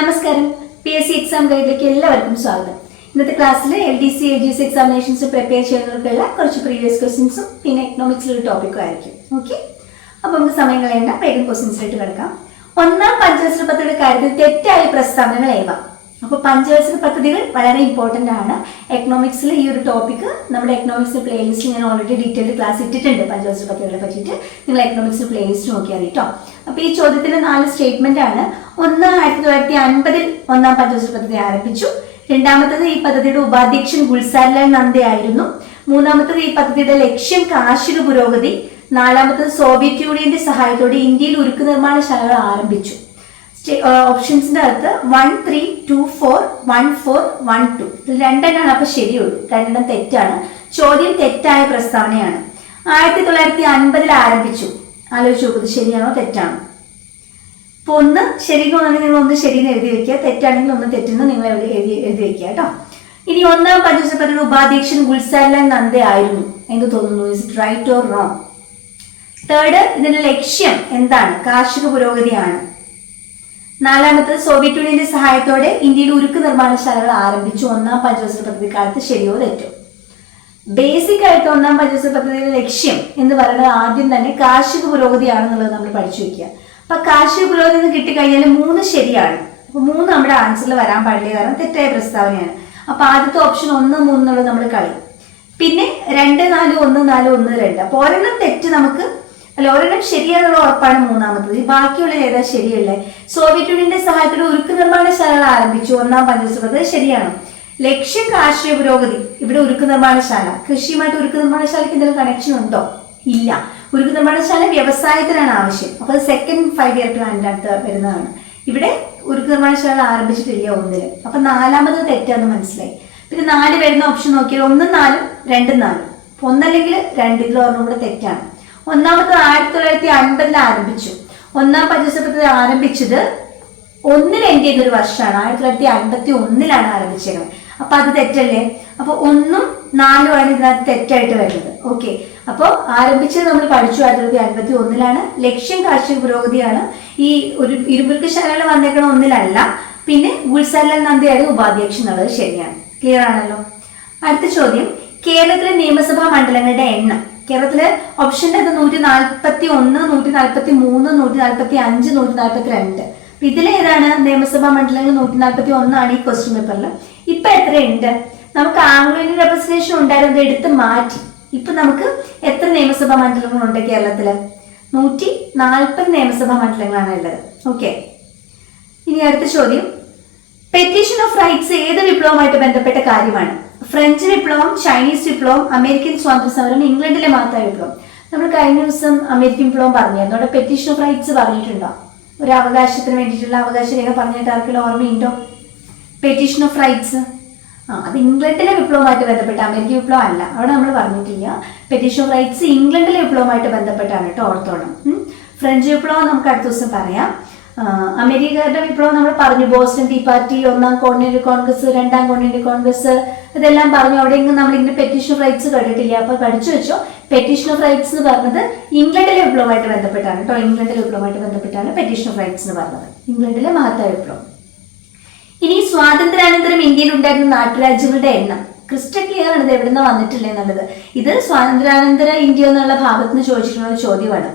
നമസ്കാരം. P S C exam ഗൈഡിലേക്ക് എല്ലാവർക്കും സ്വാഗതം. ഇന്നത്തെ ക്ലാസ്സിൽ L D C L G C examinations prepare ചെയ്യുന്നവർക്കുള്ള കുറച്ച് പ്രീവിയസ് ക്വസ്റ്റ്യൻസും പിന്നെ എക്കണോമിക്സിലൊരു ടോപ്പിക്കും ആയിരിക്കും. ഓക്കെ അപ്പോൾ നമുക്ക് സമയം കളയേണ്ട വേഗം ആയിട്ട് കിടക്കാം. ഒന്നാം പഞ്ചവത്സര പദ്ധതിയുടെ കാര്യത്തിൽ തെറ്റായ പ്രസ്താവനകൾ ഏവ? അപ്പോൾ പഞ്ചവത്സര പദ്ധതികൾ വളരെ ഇമ്പോർട്ടന്റ് ആണ്. എക്കണോമിക്സിൽ ഈ ഒരു ടോപ്പിക് നമ്മുടെ എക്കണോമിക്സ് പ്ലേലിസ്റ്റ് ഞാൻ ഓൾറെഡി ഡീറ്റെയിൽഡ് ക്ലാസ് ഇട്ടിട്ടുണ്ട് പഞ്ചവത്സര പദ്ധതികളെ പറ്റിയിട്ട്. നിങ്ങൾ എക്കണോമിക്സ് പ്ലേലിസ്റ്റ് നോക്കിയാൽ കേട്ടോ അപ്പോൾ ഈ ചോദ്യത്തിന് നാല് സ്റ്റേറ്റ്മെന്റ് ആണ്. ഒന്ന് ആയിരത്തി തൊള്ളായിരത്തി അൻപതിൽ ഒന്നാം പഞ്ചവത്സര പദ്ധതി ആരംഭിച്ചു. രണ്ടാമത്തത് ഈ പദ്ധതിയുടെ ഉപാധ്യക്ഷൻ ഗുൽസാർലാൽ നന്ദയായിരുന്നു മൂന്നാമത്തത് ഈ പദ്ധതിയുടെ ലക്ഷ്യം കാർഷിക പുരോഗതി. നാലാമത്തത് സോവിയറ്റ് യൂണിയന്റെ സഹായത്തോടെ ഇന്ത്യയിൽ ഉരുക്ക് നിർമ്മാണശാലകൾ ആരംഭിച്ചു. ഓപ്ഷൻസിന്റെ അകത്ത് one three two four one four one two രണ്ടെണ്ണമാണ് അപ്പൊ ശരിയുള്ളൂ. രണ്ടെണ്ണം തെറ്റാണ്. ചോദ്യം തെറ്റായ പ്രസ്താവനയാണ്. ആയിരത്തി തൊള്ളായിരത്തി അൻപതിൽ ആരംഭിച്ചു. ആലോചിച്ച് നോക്കുന്നത് ശരിയാണോ തെറ്റാണോ? അപ്പൊ ഒന്ന് ശരി തോന്നുകയാണെങ്കിൽ നിങ്ങൾ ഒന്ന് ശരിയെന്ന് എഴുതി വെക്കുക. തെറ്റാണെങ്കിൽ ഒന്ന് തെറ്റെന്ന് നിങ്ങൾ എഴുതി എഴുതി വെക്കുക കേട്ടോ. ഇനി ഒന്നാം പഞ്ചവത്സരപദ്ധതിയുടെ ഉപാധ്യക്ഷൻ ഗുൽസാർലാൽ നന്ദ ആയിരുന്നു. എന്ന് തോന്നുന്നു? Is right or wrong third ഇതിന്റെ ലക്ഷ്യം എന്താണ്? കാർഷിക പുരോഗതിയാണ്. നാലാമത്തത് സോവിയറ്റ് യൂണിയന്റെ സഹായത്തോടെ ഇന്ത്യയിൽ ഉരുക്ക് നിർമ്മാണശാലകൾ ആരംഭിച്ചു. ഒന്നാം പഞ്ചവത്സര പദ്ധതി കാലത്ത് ശരിയോ തെറ്റോ ബേസിക് ആയിട്ട് ഒന്നാം പഞ്ചവത്സര പദ്ധതിയുടെ ലക്ഷ്യം എന്ന് പറയുന്നത് ആദ്യം തന്നെ കാർഷിക പുരോഗതിയാണെന്നുള്ളത് നമ്മൾ പഠിച്ചു വെക്കുക. അപ്പൊ കാർഷിക പുരോഗതി എന്ന് കിട്ടിക്കഴിഞ്ഞാൽ മൂന്ന് ശരിയാണ്. അപ്പൊ മൂന്ന് നമ്മുടെ ആൻസറിൽ വരാൻ പാടില്ല. കാരണം തെറ്റായ പ്രസ്താവനയാണ്. അപ്പൊ ആദ്യത്തെ ഓപ്ഷൻ ഒന്ന് മൂന്നുള്ളത് നമ്മൾ കളയും പിന്നെ രണ്ട് നാല് ഒന്ന് നാല് ഒന്ന് രണ്ട്. അപ്പൊ ഒരെണ്ണം തെറ്റ് നമുക്ക് അല്ല ഒരെണ്ണം ശരിയാണെന്നുള്ള ഉറപ്പാണ് മൂന്നാമത്തത്. ഈ ബാക്കിയുള്ള ഏതാ ശരിയല്ലേ? സോവിയറ്റ് യൂണിയന്റെ സഹായത്തോടെ ഉരുക്ക് നിർമ്മാണശാലകൾ ആരംഭിച്ചു. ഒന്നാം പദ്ധതി ശരിയാണ്. ലക്ഷ്യം കാർഷിക പുരോഗതി. ഇവിടെ ഉരുക്ക് നിർമ്മാണശാല കൃഷിയുമായിട്ട് ഉരുക്ക് നിർമ്മാണശാലയ്ക്ക് എന്തെങ്കിലും കണക്ഷൻ ഉണ്ടോ? ഇല്ല. ഉരുക്ക് നിർമ്മാണശാല വ്യവസായത്തിനാണ് ആവശ്യം. അപ്പൊ സെക്കൻഡ് ഫൈവ് ഇയർ പ്ലാനിന്റെ അടുത്ത് വരുന്നതാണ്. ഇവിടെ ഉരുക്ക് നിർമ്മാണശാല ആരംഭിച്ചിട്ടില്ല ഒന്നിൽ. അപ്പൊ നാലാമത് തെറ്റാന്ന് മനസ്സിലായി. പിന്നെ നാല് വരുന്ന ഓപ്ഷൻ നോക്കിയാൽ ഒന്നും നാലും രണ്ടും നാലും. ഒന്നല്ലെങ്കിൽ രണ്ട്. ഇതിൽ കൂടെ തെറ്റാണ്. ഒന്നാമത് ആയിരത്തി തൊള്ളായിരത്തി അൻപതിൽ ആരംഭിച്ചു. ഒന്നാം പഞ്ചസഭത്തിൽ ആരംഭിച്ചത് ഒന്നിൽ എൻഡ് ചെയ്യുന്ന ഒരു വർഷമാണ്. ആയിരത്തി തൊള്ളായിരത്തി അൻപത്തി ഒന്നിലാണ് ആരംഭിച്ചത് അപ്പൊ അത് തെറ്റല്ലേ? അപ്പൊ ഒന്നും നാലും ആണ് ഇതിനകത്ത് തെറ്റായിട്ട് വരുന്നത്. ഓക്കെ. അപ്പോൾ ആരംഭിച്ചത് നമ്മൾ പഠിച്ചു ആയിരത്തി തൊള്ളായിരത്തി അൻപത്തി ഒന്നിലാണ് ലക്ഷ്യം കാർഷിക പുരോഗതിയാണ്. ഈ ഒരു ഇരുമ്പുരുക്ക് ശാലകൾ വന്നേക്കണ ഒന്നിലല്ല. പിന്നെ ഗുൽസാലാൽ നന്ദിയാണ് ഉപാധ്യക്ഷൻ എന്നുള്ളത് ശരിയാണ്. ക്ലിയർ ആണല്ലോ? അടുത്ത ചോദ്യം. കേരളത്തിലെ നിയമസഭാ മണ്ഡലങ്ങളുടെ എണ്ണം. കേരളത്തിലെ ഓപ്ഷന്റെ അത് നൂറ്റി നാൽപ്പത്തി ഒന്ന് നൂറ്റി നാൽപ്പത്തി മൂന്ന് നൂറ്റി നാൽപ്പത്തി അഞ്ച് നൂറ്റി നാൽപ്പത്തി രണ്ട് ഇതിലേതാണ് നിയമസഭാ മണ്ഡലങ്ങൾ നൂറ്റി നാൽപ്പത്തി ഒന്നാണ് ഈ ക്വസ്റ്റ്യൻ പേപ്പറിൽ ഇപ്പൊ എത്രയുണ്ട്? നമുക്ക് ആംഗ്ലോ ഇന്ത്യൻ റെപ്രസെന്റേഷൻ ഉണ്ടായിരുന്നത് എടുത്ത് മാറ്റി. ഇപ്പൊ നമുക്ക് എത്ര നിയമസഭാ മണ്ഡലങ്ങളുണ്ട് കേരളത്തിൽ? നൂറ്റി നാൽപ്പത് നിയമസഭാ മണ്ഡലങ്ങളാണ് ഉള്ളത്. ഓക്കെ ഇനി അടുത്ത ചോദ്യം. പെറ്റീഷൻ ഓഫ് റൈറ്റ്സ് ഏത് വിപ്ലവമായിട്ട് ബന്ധപ്പെട്ട കാര്യമാണ്? ഫ്രഞ്ച് വിപ്ലവം ചൈനീസ് വിപ്ലവം അമേരിക്കൻ സ്വാതന്ത്ര്യ സമരം ഇംഗ്ലണ്ടിലെ മാത്രമായ വിപ്ലവം നമ്മൾ കഴിഞ്ഞ ദിവസം അമേരിക്കൻ വിപ്ലവം പറഞ്ഞായിരുന്നു അവിടെ പെറ്റീഷൻ ഓഫ് റൈറ്റ്സ് പറഞ്ഞിട്ടുണ്ടോ? ഒരു അവകാശത്തിന് വേണ്ടിയിട്ടുള്ള അവകാശ രേഖ പറഞ്ഞിട്ട് ആർക്കെങ്കിലും ഓർമ്മയുണ്ടോ? പെറ്റീഷൻ ഓഫ് റൈറ്റ്സ് ആ അത് ഇംഗ്ലണ്ടിലെ വിപ്ലവമായിട്ട് ബന്ധപ്പെട്ട അമേരിക്കൻ വിപ്ലവം അല്ല. അവിടെ നമ്മൾ പറഞ്ഞിട്ടില്ല. പെറ്റീഷൻ ഓഫ് റൈറ്റ്സ് ഇംഗ്ലണ്ടിലെ വിപ്ലവമായിട്ട് ബന്ധപ്പെട്ടാണ് കേട്ടോ ഓർത്തോണം. ഫ്രഞ്ച് വിപ്ലവം നമുക്ക് അടുത്ത ദിവസം പറയാം. അമേരിക്കയുടെ വിപ്ലവം നമ്മൾ പറഞ്ഞു ബോസ്റ്റൺ ടീ പാർട്ടി ഒന്നാം കോണ്ടിനെ കോൺഗ്രസ് രണ്ടാം കോണ്ടിനെ കോൺഗ്രസ് ഇതെല്ലാം പറഞ്ഞു. അവിടെ ഇങ്ങനെ നമ്മൾ ഇങ്ങനെ പെറ്റീഷൻ റൈറ്റ്സ് കണ്ടിട്ടില്ല. അപ്പൊ പഠിച്ചു വെച്ചോ പെറ്റീഷൻ റൈറ്റ്സ് എന്ന് പറഞ്ഞത് ഇംഗ്ലണ്ടിലെ വിപ്ലവമായിട്ട് ബന്ധപ്പെട്ടാണ് കേട്ടോ. ഇംഗ്ലണ്ടിലെ വിപ്ലവമായിട്ട് ബന്ധപ്പെട്ടാണ് പെറ്റീഷൻ റൈറ്റ്സ് എന്ന് പറഞ്ഞത്. ഇംഗ്ലണ്ടിലെ മഹത്തായ വിപ്ലവം. ഇനി സ്വാതന്ത്ര്യാനന്തരം ഇന്ത്യയിൽ ഉണ്ടായിരുന്ന നാട്ടുരാജ്യങ്ങളുടെ എണ്ണം. ക്രിസ്റ്റൽ ക്ലിയർ ആണ് ഇത് എവിടുന്ന് വന്നിട്ടില്ല എന്നുള്ളത്. ഇത് സ്വാതന്ത്ര്യാനന്തര ഇന്ത്യ എന്നുള്ള ഭാഗത്ത് നിന്ന് ചോദിച്ചിട്ടുള്ള ചോദ്യമാണ്.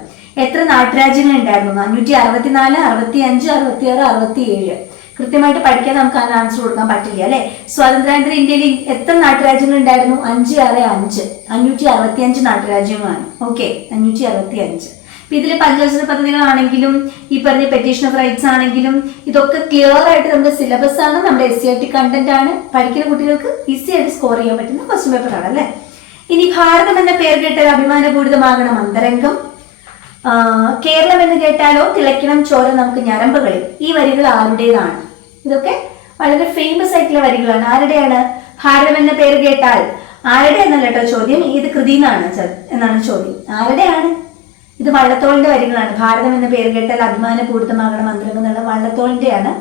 എത്ര നാട്ടുരാജ്യങ്ങൾ ഉണ്ടായിരുന്നു നാനൂറ്റി അറുപത്തിനാല് അറുപത്തി അഞ്ച് അറുപത്തി ആറ് അറുപത്തി ഏഴ് കൃത്യമായിട്ട് പഠിക്കാൻ നമുക്ക് അതിന് ആൻസർ കൊടുക്കാൻ പറ്റില്ല അല്ലെ? സ്വാതന്ത്ര്യാനന്തര ഇന്ത്യയിൽ എത്ര നാട്ടുരാജ്യങ്ങൾ ഉണ്ടായിരുന്നു അഞ്ച് ആറ് അഞ്ച്. അഞ്ഞൂറ്റി അറുപത്തി അഞ്ച് നാട്ടുരാജ്യങ്ങളാണ്. ഓക്കെ അഞ്ഞൂറ്റി അറുപത്തി അഞ്ച് ഇപ്പൊ ഇതിൽ പഞ്ചവത്സര പദ്ധതികളാണെങ്കിലും ഈ പറഞ്ഞ പെറ്റീഷൻ ഓഫ് റൈറ്റ്സ് ആണെങ്കിലും ഇതൊക്കെ ക്ലിയർ ആയിട്ട് നമ്മുടെ സിലബസ് ആണ് നമ്മുടെ S C R T content ആണ്. പഠിക്കുന്ന കുട്ടികൾക്ക് ഈസി ആയിട്ട് സ്കോർ ചെയ്യാൻ പറ്റുന്ന ക്വസ്റ്റ്യൻ പേപ്പർ ആണ് അല്ലെ? ഇനി ഭാരതം എന്ന പേര് കേട്ടാൽ അഭിമാനപൂരിതമാകണം അന്തരംഗം. കേരളം എന്ന് കേട്ടാലോ തിളയ്ക്കണം ചോര നമുക്ക് ഞരമ്പുകളിൽ. ഈ വരികൾ ആരുടേതാണ്? ഇതൊക്കെ വളരെ ഫേമസ് ആയിട്ടുള്ള വരികളാണ്. ആരുടെയാണ്? ഭാരതം എന്ന പേര് കേട്ടാൽ ആരുടെ എന്നല്ല കേട്ടോ ചോദ്യം. ഏത് കൃതി എന്നാണ് എന്നാണ് ചോദ്യം. ആരുടെയാണ്? ഇത് വള്ളത്തോളിന്റെ വരികളാണ്. ഭാരതം എന്ന പേര് കേട്ടാൽ അഭിമാനപൂരിതമാകണം മന്ത്രം എന്നുള്ള വള്ളത്തോളിന്റെയാണ്.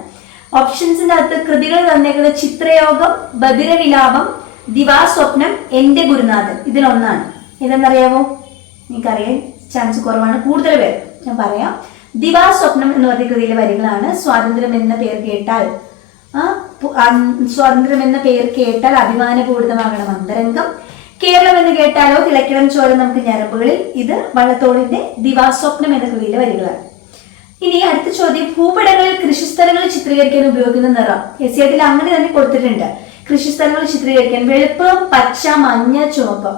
ഓപ്ഷൻസിന്റെ അകത്ത് കൃതികൾ തന്നേക്കുന്നത് ചിത്രയോഗം ബദിരവിലാപം ദിവാസ്വപ്നം എന്റെ ഗുരുനാഥൻ. ഇതിലൊന്നാണ്. ഇതെന്നറിയാവോ എനിക്കറിയാൻ ചാൻസ് കുറവാണ്. കൂടുതൽ പേർ. ഞാൻ പറയാം. ദിവാ സ്വപ്നം എന്ന് പറഞ്ഞ കൃതിയിലെ വരികളാണ്. സ്വാതന്ത്ര്യം എന്ന പേർ കേട്ടാൽ സ്വാതന്ത്ര്യം എന്ന പേർ കേട്ടാൽ അഭിമാനപൂരിതമാകണം അന്തരംഗം. കേരളം എന്ന് കേട്ടാലോ തിളക്കിടം ചോര നമുക്ക് ഞരമ്പുകളിൽ. ഇത് വള്ളത്തോളിന്റെ ദിവാസ്വപ്നം എന്ന കൃതിയിലെ വരികളാണ്. ഇനി അടുത്ത ചോദ്യം ഭൂപടങ്ങളിൽ കൃഷിസ്ഥലങ്ങൾ ചിത്രീകരിക്കാൻ ഉപയോഗിക്കുന്ന നിറം. എസ് ഐറ്റിൽ അങ്ങനെ തന്നെ കൊടുത്തിട്ടുണ്ട്. കൃഷിസ്ഥലങ്ങൾ ചിത്രീകരിക്കാൻ വെളുപ്പ് പച്ച മഞ്ഞ ചുവപ്പ്.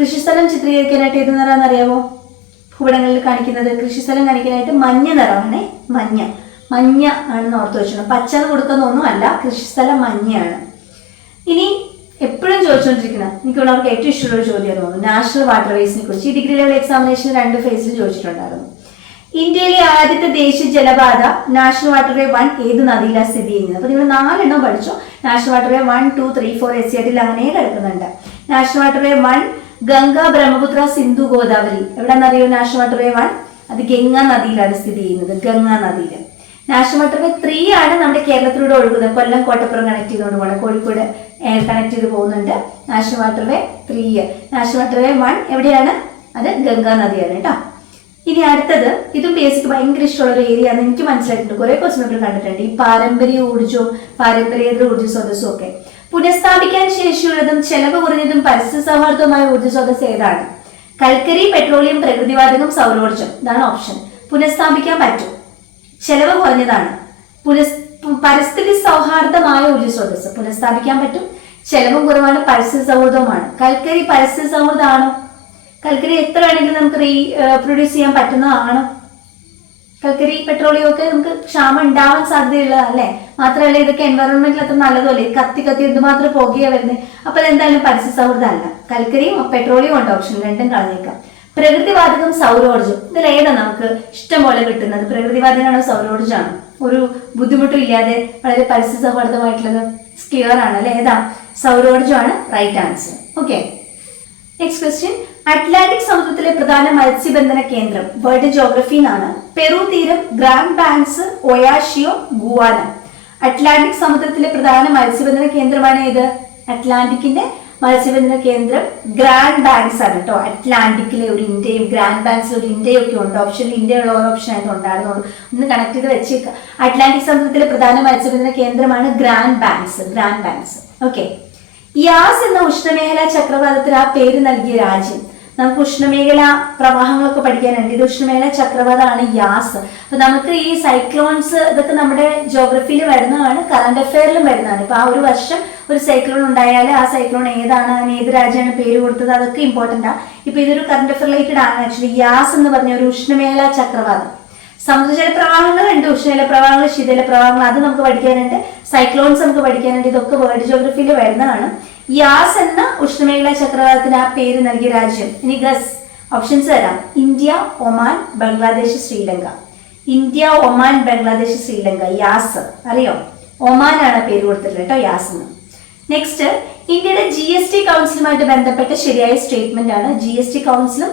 കൃഷിസ്ഥലം ചിത്രീകരിക്കാനായിട്ട് ഏത് നിറം അറിയാമോ ഭൂപടങ്ങളിൽ കാണിക്കുന്നത് കൃഷിസ്ഥലം കാണിക്കാനായിട്ട് മഞ്ഞ നിറമാണ്. മഞ്ഞ. മഞ്ഞ ആണെന്ന് ഓർത്ത് വെച്ചോണം. പച്ച എന്ന് കൊടുക്കുന്നൊന്നും അല്ല കൃഷിസ്ഥലം മഞ്ഞയാണ്. ഇനി എപ്പോഴും ചോദിച്ചുകൊണ്ടിരിക്കുന്ന എനിക്കുള്ള അവർക്ക് ഏറ്റവും ഇഷ്ടമുള്ള ചോദ്യമാണ് തോന്നുന്നു നാഷണൽ വാട്ടർവേസിനെ കുറിച്ച്. ഈ ഡിഗ്രി ലെവൽ എക്സാമിനേഷൻ രണ്ട് ഫേസിൽ ചോദിച്ചിട്ടുണ്ടായിരുന്നു. ഇന്ത്യയിലെ ആദ്യത്തെ ദേശീയ ജലപാത നാഷണൽ വാട്ടർവേ വൺ ഏത് നദിയിലാണ് സ്ഥിതി ചെയ്യുന്നത്? അപ്പൊ നിങ്ങൾ നാലെണ്ണം പഠിച്ചു. National waterway one two three four S C ആറ്റിൽ അങ്ങനെ കിടക്കുന്നുണ്ട്. National waterway one Ganga Brahmaputra Sindhu Godavari. എവിടെന്നറിയോ national waterway one? അത് ഗംഗ നദിയിലാണ് സ്ഥിതി ചെയ്യുന്നത്. ഗംഗ നദിയിൽ നാഷണൽ വാട്ടർവേ ത്രീ ആണ് നമ്മുടെ കേരളത്തിലൂടെ ഒഴുകുന്നത്. കൊല്ലം കോട്ടപ്പുറം കണക്ട് ചെയ്തുകൊണ്ട് പോകണം കോഴിക്കോട് കണക്ട് ചെയ്ത് പോകുന്നുണ്ട്. National waterway three. National waterway one എവിടെയാണ്? അത് ഗംഗാ നദിയാണ് കേട്ടോ. ഇനി അടുത്തത് ഇതും ബേസിക് ഭയങ്കര ഇഷ്ടമുള്ള ഒരു ഏരിയ ആണ് എനിക്ക് മനസ്സിലായിട്ടുണ്ട്. കുറെ ക്വസ്റ്റ്യൻ പേപ്പർ കണ്ടിട്ടുണ്ട്. ഈ പാരമ്പര്യ ഊർജവും പാരമ്പര്യേതര ഊർജ സ്രോതസ്സും ഒക്കെ. പുനഃസ്ഥാപിക്കാൻ ശേഷിയുള്ളതും ചെലവ് കുറഞ്ഞതും പരിസ്ഥിതി സൗഹാർദ്ദവുമായ ഊർജ സ്രോതസ് ഏതാണ്? കൽക്കരി പെട്രോളിയം പ്രകൃതിവാതകം സൗരോർജം. ഇതാണ് ഓപ്ഷൻ. പുനഃസ്ഥാപിക്കാൻ പറ്റും. ചെലവ് കുറഞ്ഞതാണ്. പുനഃ പരിസ്ഥിതി സൗഹാർദ്ദമായ ഊർജ സ്രോതസ് പുനഃസ്ഥാപിക്കാൻ പറ്റും. ചെലവും കുറവാണ് പരിസ്ഥിതി സൗഹൃദവുമാണ് കൽക്കരി പരിസ്ഥിതി സൗഹൃദമാണോ കൽക്കരി എത്ര വേണമെങ്കിലും നമുക്ക് റീ പ്രൊഡ്യൂസ് ചെയ്യാൻ പറ്റുന്നതാണോ? കൽക്കരി പെട്രോളിയം ഒക്കെ നമുക്ക് ക്ഷാമം ഉണ്ടാവാൻ സാധ്യതയുള്ളതല്ലേ മാത്രമല്ല ഇതൊക്കെ എൻവയറോൺമെന്റിൽ അത്ര നല്ലതല്ലേ കത്തി കത്തി എന്തുമാത്രം പുകയാ വരുന്നത് അപ്പൊ അതെന്തായാലും പരിസ്ഥിതി സൗഹൃദമല്ല കൽക്കരിയും പെട്രോളിയം ഉണ്ട് ഓപ്ഷൻ രണ്ടും കളഞ്ഞേക്കാം. പ്രകൃതിവാതകം സൗരോർജം ഇതിൽ ഏതാ നമുക്ക് ഇഷ്ടം പോലെ കിട്ടുന്നത്? പ്രകൃതിവാതകമാണോ സൗരോർജമാണോ ഒരു ബുദ്ധിമുട്ടും ഇല്ലാതെ വളരെ പരിസ്ഥിതി സൗഹൃദമായിട്ടുള്ളത് ക്ലിയർ ആണ് അല്ലെ? ഏതാ? സൗരോർജമാണ് right answer okay next question Atlantic സമുദ്രത്തിലെ പ്രധാന മത്സ്യബന്ധന കേന്ദ്രം വേൾഡ് ജോഗ്രഫി എന്നാണ്. പെറു തീരം Grand Banks Oyashio Guiana. Atlantic സമുദ്രത്തിലെ പ്രധാന മത്സ്യബന്ധന കേന്ദ്രമാണ് ഏത്? അറ്റ്ലാന്റിക്കിന്റെ മത്സ്യബന്ധന കേന്ദ്രം ഗ്രാൻഡ് ബാങ്ക്സ് ആണ് കേട്ടോ. അറ്റ്ലാന്റിക്കിലെ ഒരു ഇന്ത്യയും ഗ്രാൻഡ് ബാങ്ക്സിൽ ഒരു ഇന്ത്യയും ഒക്കെ ഉണ്ട് ഓപ്ഷനിൽ ഇന്ത്യയുള്ള ഓരോ ഓപ്ഷൻ ആയിട്ട് ഉണ്ടായിരുന്നുള്ളൂ. ഒന്ന് കണക്ട് ചെയ്ത് വെച്ചേക്കുക അറ്റ്ലാന്റിക് സമുദ്രത്തിലെ പ്രധാന മത്സ്യബന്ധന കേന്ദ്രമാണ് Grand Banks Grand Banks. Okay Yaas എന്ന ഉഷ്ണമേഖലാ ചക്രവാതത്തിന് ആ പേര് നൽകിയ രാജ്യം നമുക്ക് ഉഷ്ണമേഖല പ്രവാഹങ്ങളൊക്കെ പഠിക്കാനുണ്ട് ഇത് ഉഷ്ണമേഖല ചക്രവാതമാണ് യാസ്. അപ്പൊ നമുക്ക് ഈ സൈക്ലോൺസ് ഇതൊക്കെ നമ്മുടെ ജോഗ്രഫിയിൽ വരുന്നതാണ് കറണ്ട് അഫെയറിലും വരുന്നതാണ്. ഇപ്പൊ ആ ഒരു വർഷം ഒരു സൈക്ലോൺ ഉണ്ടായാൽ ആ സൈക്ലോൺ ഏതാണ് അതിന് ഏത് രാജ്യമാണ് പേര് കൊടുത്തത് അതൊക്കെ ഇമ്പോർട്ടന്റ് ആണ് ഇപ്പൊ ഇതൊരു കറണ്ട് അഫെയർ റിലേറ്റഡ് ആണ്. ആക്ച്വലി യാസ് എന്ന് പറഞ്ഞ ഒരു ഉഷ്ണമേഖല ചക്രവാതം. സമുദ്രജല പ്രവാഹങ്ങളുണ്ട് ഉഷ്ണജല പ്രവാഹങ്ങൾ ശീതല പ്രവാഹങ്ങൾ അത് നമുക്ക് പഠിക്കാനുണ്ട്. സൈക്ലോൺസ് നമുക്ക് പഠിക്കാനുണ്ട്. ഇതൊക്കെ വേൾഡ് ജോഗ്രഫിയിൽ വരുന്നതാണ്. യാസ് എന്ന ഉഷ്ണമേഖലാ ചക്രവാതത്തിന് ആ പേര് നൽകിയ രാജ്യം. ഇനി ഗസ് ഓപ്ഷൻസ് തരാം. India Oman Bangladesh Sri Lanka. India Oman Bangladesh Sri Lanka. Yaas. അറിയോ? ഒമാനാണ് പേര് കൊടുത്തിട്ടുള്ളത് കേട്ടോ യാസ് എന്ന്. നെക്സ്റ്റ് ഇന്ത്യയുടെ ജി എസ് ടി കൗൺസിലുമായിട്ട് ബന്ധപ്പെട്ട ശരിയായ സ്റ്റേറ്റ്മെന്റ് ആണ്. ജി എസ് ടി കൗൺസിലും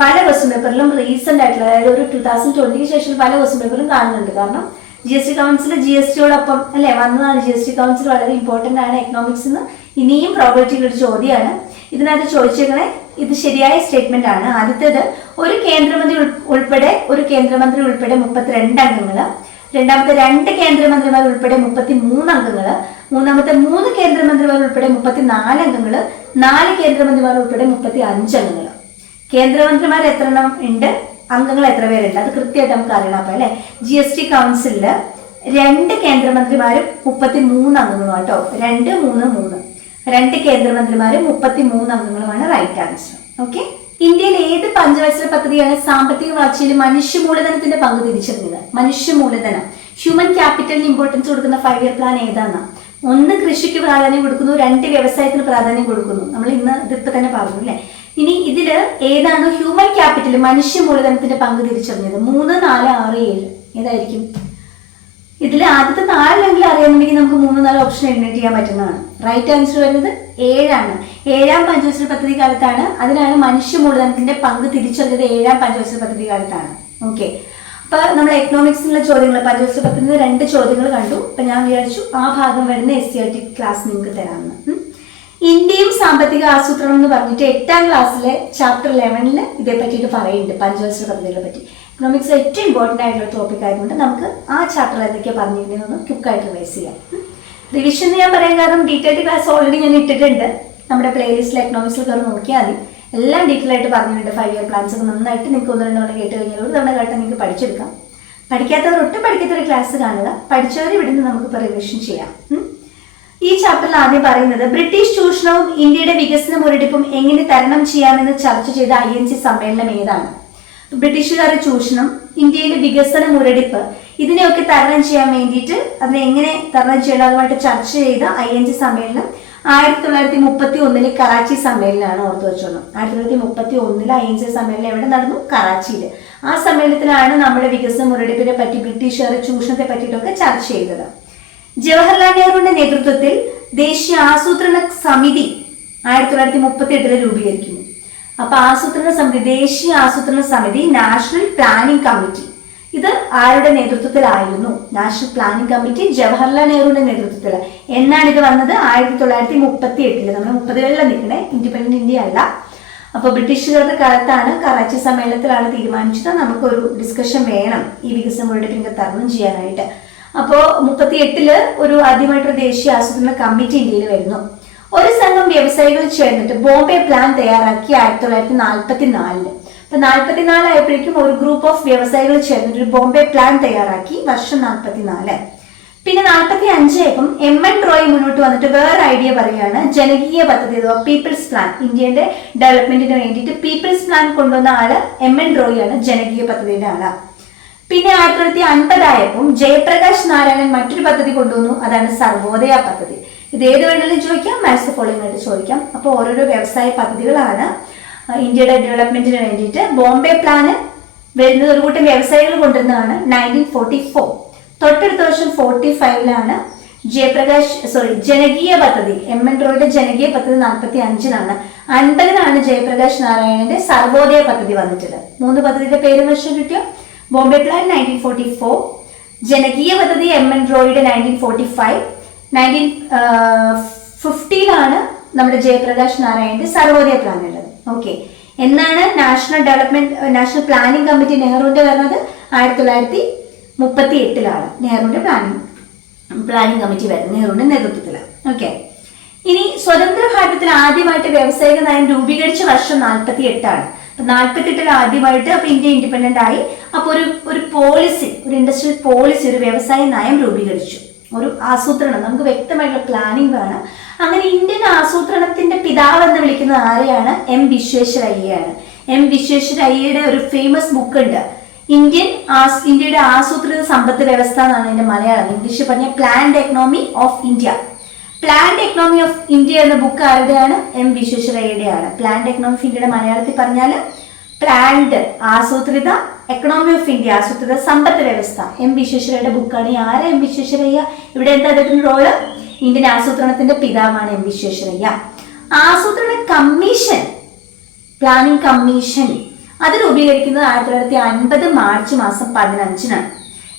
പല ക്വസ്റ്റ്യൻ പേപ്പറിലും റീസെന്റ് ആയിട്ടുള്ള അതായത് ഒരു ടൂ തൗസൻഡ് ട്വന്റിക്ക് ശേഷം പല ക്വസ്റ്റ്യൻ പേപ്പറിലും കാണുന്നുണ്ട്. കാരണം G S T council G S ടിയോടൊപ്പം അല്ലെ? വന്നതാണ് ജി എസ് ടി കൗൺസിൽ വളരെ ഇമ്പോർട്ടന്റ് ആണ് എക്കണോമിക്സ് എന്ന്. ഇനിയും പ്രോബിലിറ്റിയിൽ ഒരു ചോദ്യമാണ്. ഇതിനകത്ത് ചോദിച്ചേക്കണേ ഇത് ശരിയായ സ്റ്റേറ്റ്മെന്റ് ആണ്. ആദ്യത്തേത് ഒരു കേന്ദ്രമന്ത്രി ഉൾപ്പെടെ ഒരു കേന്ദ്രമന്ത്രി ഉൾപ്പെടെ മുപ്പത്തിരണ്ട് അംഗങ്ങൾ രണ്ടാമത്തെ രണ്ട് കേന്ദ്രമന്ത്രിമാർ ഉൾപ്പെടെ മുപ്പത്തി മൂന്ന് അംഗങ്ങൾ മൂന്നാമത്തെ മൂന്ന് കേന്ദ്രമന്ത്രിമാർ ഉൾപ്പെടെ മുപ്പത്തി നാല് അംഗങ്ങൾ നാല് കേന്ദ്രമന്ത്രിമാർ ഉൾപ്പെടെ മുപ്പത്തി അഞ്ച് അംഗങ്ങൾ കേന്ദ്രമന്ത്രിമാർ എത്ര എണ്ണം ഉണ്ട്? അംഗങ്ങൾ എത്ര പേരുണ്ട്? അത് കൃത്യമായിട്ട് നമുക്ക് അറിയണം അപ്പൊ അല്ലെ? ജി എസ് ടി കൗൺസിലിൽ രണ്ട് കേന്ദ്രമന്ത്രിമാരും മുപ്പത്തി മൂന്ന് അംഗങ്ങളും കേട്ടോ രണ്ട് മൂന്ന് മൂന്ന്. രണ്ട് കേന്ദ്രമന്ത്രിമാരും മുപ്പത്തി മൂന്ന് അംഗങ്ങളുമാണ് റൈറ്റ് ആൻസർ ഓക്കെ ഇന്ത്യയിൽ ഏത് പഞ്ചവത്സര പദ്ധതിയാണ് സാമ്പത്തിക വളർച്ചയിൽ മനുഷ്യ മൂലധനത്തിന്റെ പങ്ക് തിരിച്ചറിഞ്ഞത്? മനുഷ്യ മൂലധനം. ഹ്യൂമൻ ക്യാപിറ്റലിന് ഇമ്പോർട്ടൻസ് കൊടുക്കുന്ന ഫൈവ് ഇയർ പ്ലാൻ ഏതാണ്? ഒന്ന് കൃഷിക്ക് പ്രാധാന്യം കൊടുക്കുന്നു രണ്ട് വ്യവസായത്തിന് പ്രാധാന്യം കൊടുക്കുന്നു. നമ്മൾ ഇന്ന് ഇതിപ്പോ തന്നെ പറഞ്ഞു അല്ലേ? ഇനി ഇതിൽ ഏതാണ് ഹ്യൂമൻ ക്യാപിറ്റൽ മനുഷ്യ മൂലധനത്തിന്റെ പങ്ക് തിരിച്ചറിഞ്ഞത്? മൂന്ന് നാല് ആറ് ഏഴ്. ഏതായിരിക്കും? ഇതിൽ ആദ്യത്തെ നാലിലെങ്കിൽ അറിയാമെന്നുണ്ടെങ്കിൽ നമുക്ക് മൂന്ന് നാല് ഓപ്ഷൻ എലിമിനേറ്റ് ചെയ്യാൻ പറ്റുന്നതാണ്. റൈറ്റ് ആൻസർ വരുന്നത് ഏഴാണ്. ഏഴാം പഞ്ചവത്സര പദ്ധതി കാലത്താണ്. അതിനാണ് മനുഷ്യ മൂലധനത്തിന്റെ പങ്ക് തിരിച്ചറിഞ്ഞത് ഏഴാം പഞ്ചവത്സര പദ്ധതി കാലത്താണ്. ഓക്കെ അപ്പൊ നമ്മൾ എക്കണോമിക്സിലുള്ള ചോദ്യങ്ങൾ പഞ്ചവത്സര പദ്ധതി രണ്ട് ചോദ്യങ്ങൾ കണ്ടു. അപ്പൊ ഞാൻ വിചാരിച്ചു ആ ഭാഗം വരുന്ന S C R T class നിങ്ങൾക്ക് തരാമെന്ന്. ഇന്ത്യയും സാമ്പത്തിക ആസൂത്രണം എന്ന് പറഞ്ഞിട്ട് എട്ടാം ക്ലാസ്സിലെ ചാപ്റ്റർ ലെവനിൽ ഇതേ പറ്റിയിട്ട് പറയുന്നുണ്ട് പഞ്ചവത്സര പദ്ധതികളെ പറ്റി. എക്കണോമിക്സ് ഏറ്റവും ഇമ്പോർട്ടന്റ് ആയിട്ടുള്ള ടോപ്പിക് ആയതുകൊണ്ട് നമുക്ക് ആ ചാപ്റ്റർ എന്തൊക്കെയാണ് പറഞ്ഞിരിക്കുന്നതെന്ന് ക്വിക്കായിട്ട് റിവൈസ് ചെയ്യാം. റിവിഷൻ ഞാൻ പറയാൻ കാരണം ഡീറ്റെയിൽഡ് ക്ലാസ് ഓൾറെഡി ഞാൻ ഇട്ടിട്ടുണ്ട്. നമ്മുടെ പ്ലേലിസ്റ്റിൽ എക്കണോമിക്സിൽ കയറി നോക്കിയാൽ മതി. എല്ലാം ഡീറ്റെയിൽ ആയിട്ട് പറഞ്ഞിട്ടുണ്ട്. ഫൈവ് ഇയർ പ്ലാൻസ് ഒക്കെ നന്നായിട്ട് നിങ്ങൾക്ക് ഒന്ന് രണ്ട് തവണ കേട്ട് കഴിഞ്ഞാൽ ഒരു തവണ കേട്ടാൽ നിങ്ങൾക്ക് പഠിച്ചെടുക്കാം. പഠിക്കാത്തവർ ഒട്ടും പഠിക്കാത്തൊരു ക്ലാസ് കാണുക. പഠിച്ചവർ ഇവിടുന്ന് നമുക്കിപ്പോൾ റിവിഷൻ ചെയ്യാം. ഈ ചാപ്റ്ററിൽ ആദ്യം പറയുന്നത് ബ്രിട്ടീഷ് ചൂഷണവും ഇന്ത്യയുടെ വികസന മുരടിപ്പും എങ്ങനെ തരണം ചെയ്യാമെന്ന് ചർച്ച ചെയ്ത ഐ എൻ സി സമ്മേളനം ഏതാണ്? ബ്രിട്ടീഷുകാരുടെ ചൂഷണം ഇന്ത്യയിലെ വികസന മുരടിപ്പ് ഇതിനെയൊക്കെ തരണം ചെയ്യാൻ വേണ്ടിയിട്ട് അതിനെ എങ്ങനെ തരണം ചെയ്യണം അതുമായിട്ട് ചർച്ച ചെയ്ത ഐ എൻ ജി സമ്മേളനം ആയിരത്തി തൊള്ളായിരത്തി മുപ്പത്തി ഒന്നിലെ കറാച്ചി സമ്മേളനമാണ് ഓർത്തു വെച്ചോളൂ ആയിരത്തി തൊള്ളായിരത്തി മുപ്പത്തി ഒന്നിലെ ഐ എൻ ജി സമ്മേളനം എവിടെ നടന്നു? കറാച്ചിയിൽ ആ സമ്മേളനത്തിലാണ് നമ്മുടെ വികസന മുരടിപ്പിനെ പറ്റി ബ്രിട്ടീഷുകാരുടെ ചൂഷണത്തെ പറ്റിയിട്ടൊക്കെ ചർച്ച ചെയ്തത്. ജവഹർലാൽ നെഹ്റുവിന്റെ നേതൃത്വത്തിൽ ദേശീയ ആസൂത്രണ സമിതി ആയിരത്തി തൊള്ളായിരത്തി മുപ്പത്തി എട്ടിൽ രൂപീകരിക്കുന്നു. അപ്പൊ ആസൂത്രണ സമിതി ദേശീയ ആസൂത്രണ സമിതി നാഷണൽ പ്ലാനിംഗ് കമ്മിറ്റി. ഇത് ആരുടെ നേതൃത്വത്തിലായിരുന്നു? നാഷണൽ പ്ലാനിംഗ് കമ്മിറ്റി ജവഹർലാൽ നെഹ്റുവിന്റെ നേതൃത്വത്തിൽ എന്നാണ് ഇത് വന്നത്? ആയിരത്തി തൊള്ളായിരത്തി മുപ്പത്തി എട്ടിൽ നമ്മൾ മുപ്പതുകളിലാണ് നിൽക്കണേ. ഇൻഡിപെൻഡന്റ് ഇന്ത്യ അല്ല. അപ്പോൾ ബ്രിട്ടീഷുകാരുടെ കാലത്താണ് കറാച്ചി സമ്മേളനത്തിലാണ് തീരുമാനിച്ചത്. നമുക്കൊരു ഡിസ്കഷൻ വേണം ഈ വികസനങ്ങളുടെ പിന്നെ തരണം ചെയ്യാനായിട്ട്. അപ്പോൾ മുപ്പത്തി എട്ടിൽ ഒരു ആദ്യമായിട്ടൊരു ദേശീയ ആസൂത്രണ കമ്മിറ്റി ഇന്ത്യയിൽ വരുന്നു. ഒരു സംഘം വ്യവസായികൾ ചേർന്നിട്ട് ബോംബെ പ്ലാൻ തയ്യാറാക്കി ആയിരത്തി തൊള്ളായിരത്തി നാൽപ്പത്തി നാലിൽ അപ്പൊ നാൽപ്പത്തിനാലായപ്പോഴേക്കും ഒരു ഗ്രൂപ്പ് ഓഫ് വ്യവസായികൾ ചേർന്നിട്ട് ഒരു ബോംബെ പ്ലാൻ തയ്യാറാക്കി വർഷം നാൽപ്പത്തിനാല് പിന്നെ നാൽപ്പത്തി അഞ്ചായപ്പം എം എൻ റോയ് മുന്നോട്ട് വന്നിട്ട് വേറെ ഐഡിയ പറയുകയാണ് ജനകീയ പദ്ധതി അഥവാ പീപ്പിൾസ് പ്ലാൻ ഇന്ത്യയുടെ ഡെവലപ്മെന്റിന് വേണ്ടിയിട്ട് പീപ്പിൾസ് പ്ലാൻ കൊണ്ടുവന്ന ആൾ എം എൻ റോയ് ആണ് ജനകീയ പദ്ധതിയുടെ ആൾ. പിന്നെ ആയിരത്തി തൊള്ളായിരത്തി അൻപതായപ്പം ജയപ്രകാശ് നാരായണൻ മറ്റൊരു പദ്ധതി കൊണ്ടുവന്നു അതാണ് സർവോദയ പദ്ധതി. ഇത് ഏത് വേണമെങ്കിലും ചോദിക്കാം മാത്സ് ഫോളോയിങ് ആയിട്ട് ചോദിക്കാം. അപ്പോൾ ഓരോരോ വ്യവസായ പദ്ധതികളാണ്. ഇന്ത്യയുടെ ഡെവലപ്മെന്റിന് വേണ്ടിയിട്ട് ബോംബെ പ്ലാന് വരുന്നത് ഒരു കൂട്ടം വ്യവസായികൾ കൊണ്ടുവന്നതാണ് നയന്റീൻ ഫോർട്ടി ഫോർ തൊട്ടടുത്ത വർഷം ഫോർട്ടി ഫൈവിലാണ് ജയപ്രകാശ് സോറി ജനകീയ പദ്ധതി എം എൻ റോയുടെ ജനകീയ പദ്ധതി നാൽപ്പത്തി അഞ്ചിലാണ് അൻപതിനാണ് ജയപ്രകാശ് നാരായണന്റെ സർവോദയ പദ്ധതി വന്നിട്ടുള്ളത്. മൂന്ന് പദ്ധതിയുടെ പേര് വർഷം കിട്ടിയോ Bombay plan nineteen forty four ജനകീയ പദ്ധതി എം എൻ റോയുടെ നയന്റീൻ ഫോർട്ടി ഫൈവ് നയന്റീൻ ഫിഫ്റ്റിയിലാണ് നമ്മുടെ ജയപ്രകാശ് നാരായണന്റെ സർവോദയ പ്ലാൻ ഉള്ളത്. ഓക്കെ എന്നാണ് national development national planning committee നെഹ്റുവിന്റെ വരുന്നത് ആയിരത്തി തൊള്ളായിരത്തി മുപ്പത്തി എട്ടിലാണ് നെഹ്റുവിന്റെ പ്ലാനിംഗ് പ്ലാനിംഗ് കമ്മിറ്റി വരുന്നത്. നെഹ്റുവിന്റെ നേതൃത്വത്തിലാണ്. ഓക്കെ ഇനി സ്വതന്ത്ര ഭാരതത്തിൽ ആദ്യമായിട്ട് വ്യവസായിക നയം രൂപീകരിച്ച വർഷം നാൽപ്പത്തി എട്ടാണ് നാൽപ്പത്തി എട്ടിൽ ആദ്യമായിട്ട് അപ്പൊ ഇന്ത്യ ഇൻഡിപെൻഡന്റ് ആയി. അപ്പൊ ഒരു ഒരു പോളിസി ഒരു ഇൻഡസ്ട്രിയൽ പോളിസി ഒരു വ്യവസായ നയം രൂപീകരിച്ചു. ഒരു ആസൂത്രണം നമുക്ക് വ്യക്തമായിട്ടുള്ള പ്ലാനിങ് വേണം. അങ്ങനെ ഇന്ത്യൻ ആസൂത്രണത്തിന്റെ പിതാവ് എന്ന് വിളിക്കുന്നത് ആരെയാണ്? എം വിശ്വേശ്വരയ്യയാണ്. എം വിശ്വേശ്വരയ്യയുടെ ഒരു ഫേമസ് ബുക്ക് ഉണ്ട്. ഇന്ത്യൻ ഇന്ത്യയുടെ ആസൂത്രിത സമ്പത്ത് വ്യവസ്ഥ എന്നാണ് എന്റെ മലയാളം. ഇംഗ്ലീഷിൽ പറഞ്ഞ planned economy of India planned economy of India എന്ന ബുക്ക് ആരുടെയാണ്? എം വിശ്വേശ്വരയ്യയുടെയാണ്. പ്ലാൻഡ് എക്കണോമി ഓഫ് ഇന്ത്യയുടെ മലയാളത്തിൽ പറഞ്ഞാൽ പ്ലാൻഡ് ആസൂത്രിത എക്കണോമി ഓഫ് ഇന്ത്യ ആസൂത്രിത സമ്പത്ത് വ്യവസ്ഥ. എം വിശ്വേശ്വരയുടെ ബുക്കാണ് ഈ ആര് എം വിശ്വേശ്വരയ്യ ഇവിടെ എന്താ അദ്ദേഹത്തിന്റെ റോൾ ഇന്ത്യൻ ആസൂത്രണത്തിന്റെ പിതാവാണ് എം വിശ്വേശ്വരയ്യ ആസൂത്രണ കമ്മീഷൻ പ്ലാനിംഗ് കമ്മീഷൻ അത് രൂപീകരിക്കുന്നത് ആയിരത്തി തൊള്ളായിരത്തി അൻപത് മാർച്ച് മാസം പതിനഞ്ചിനാണ്.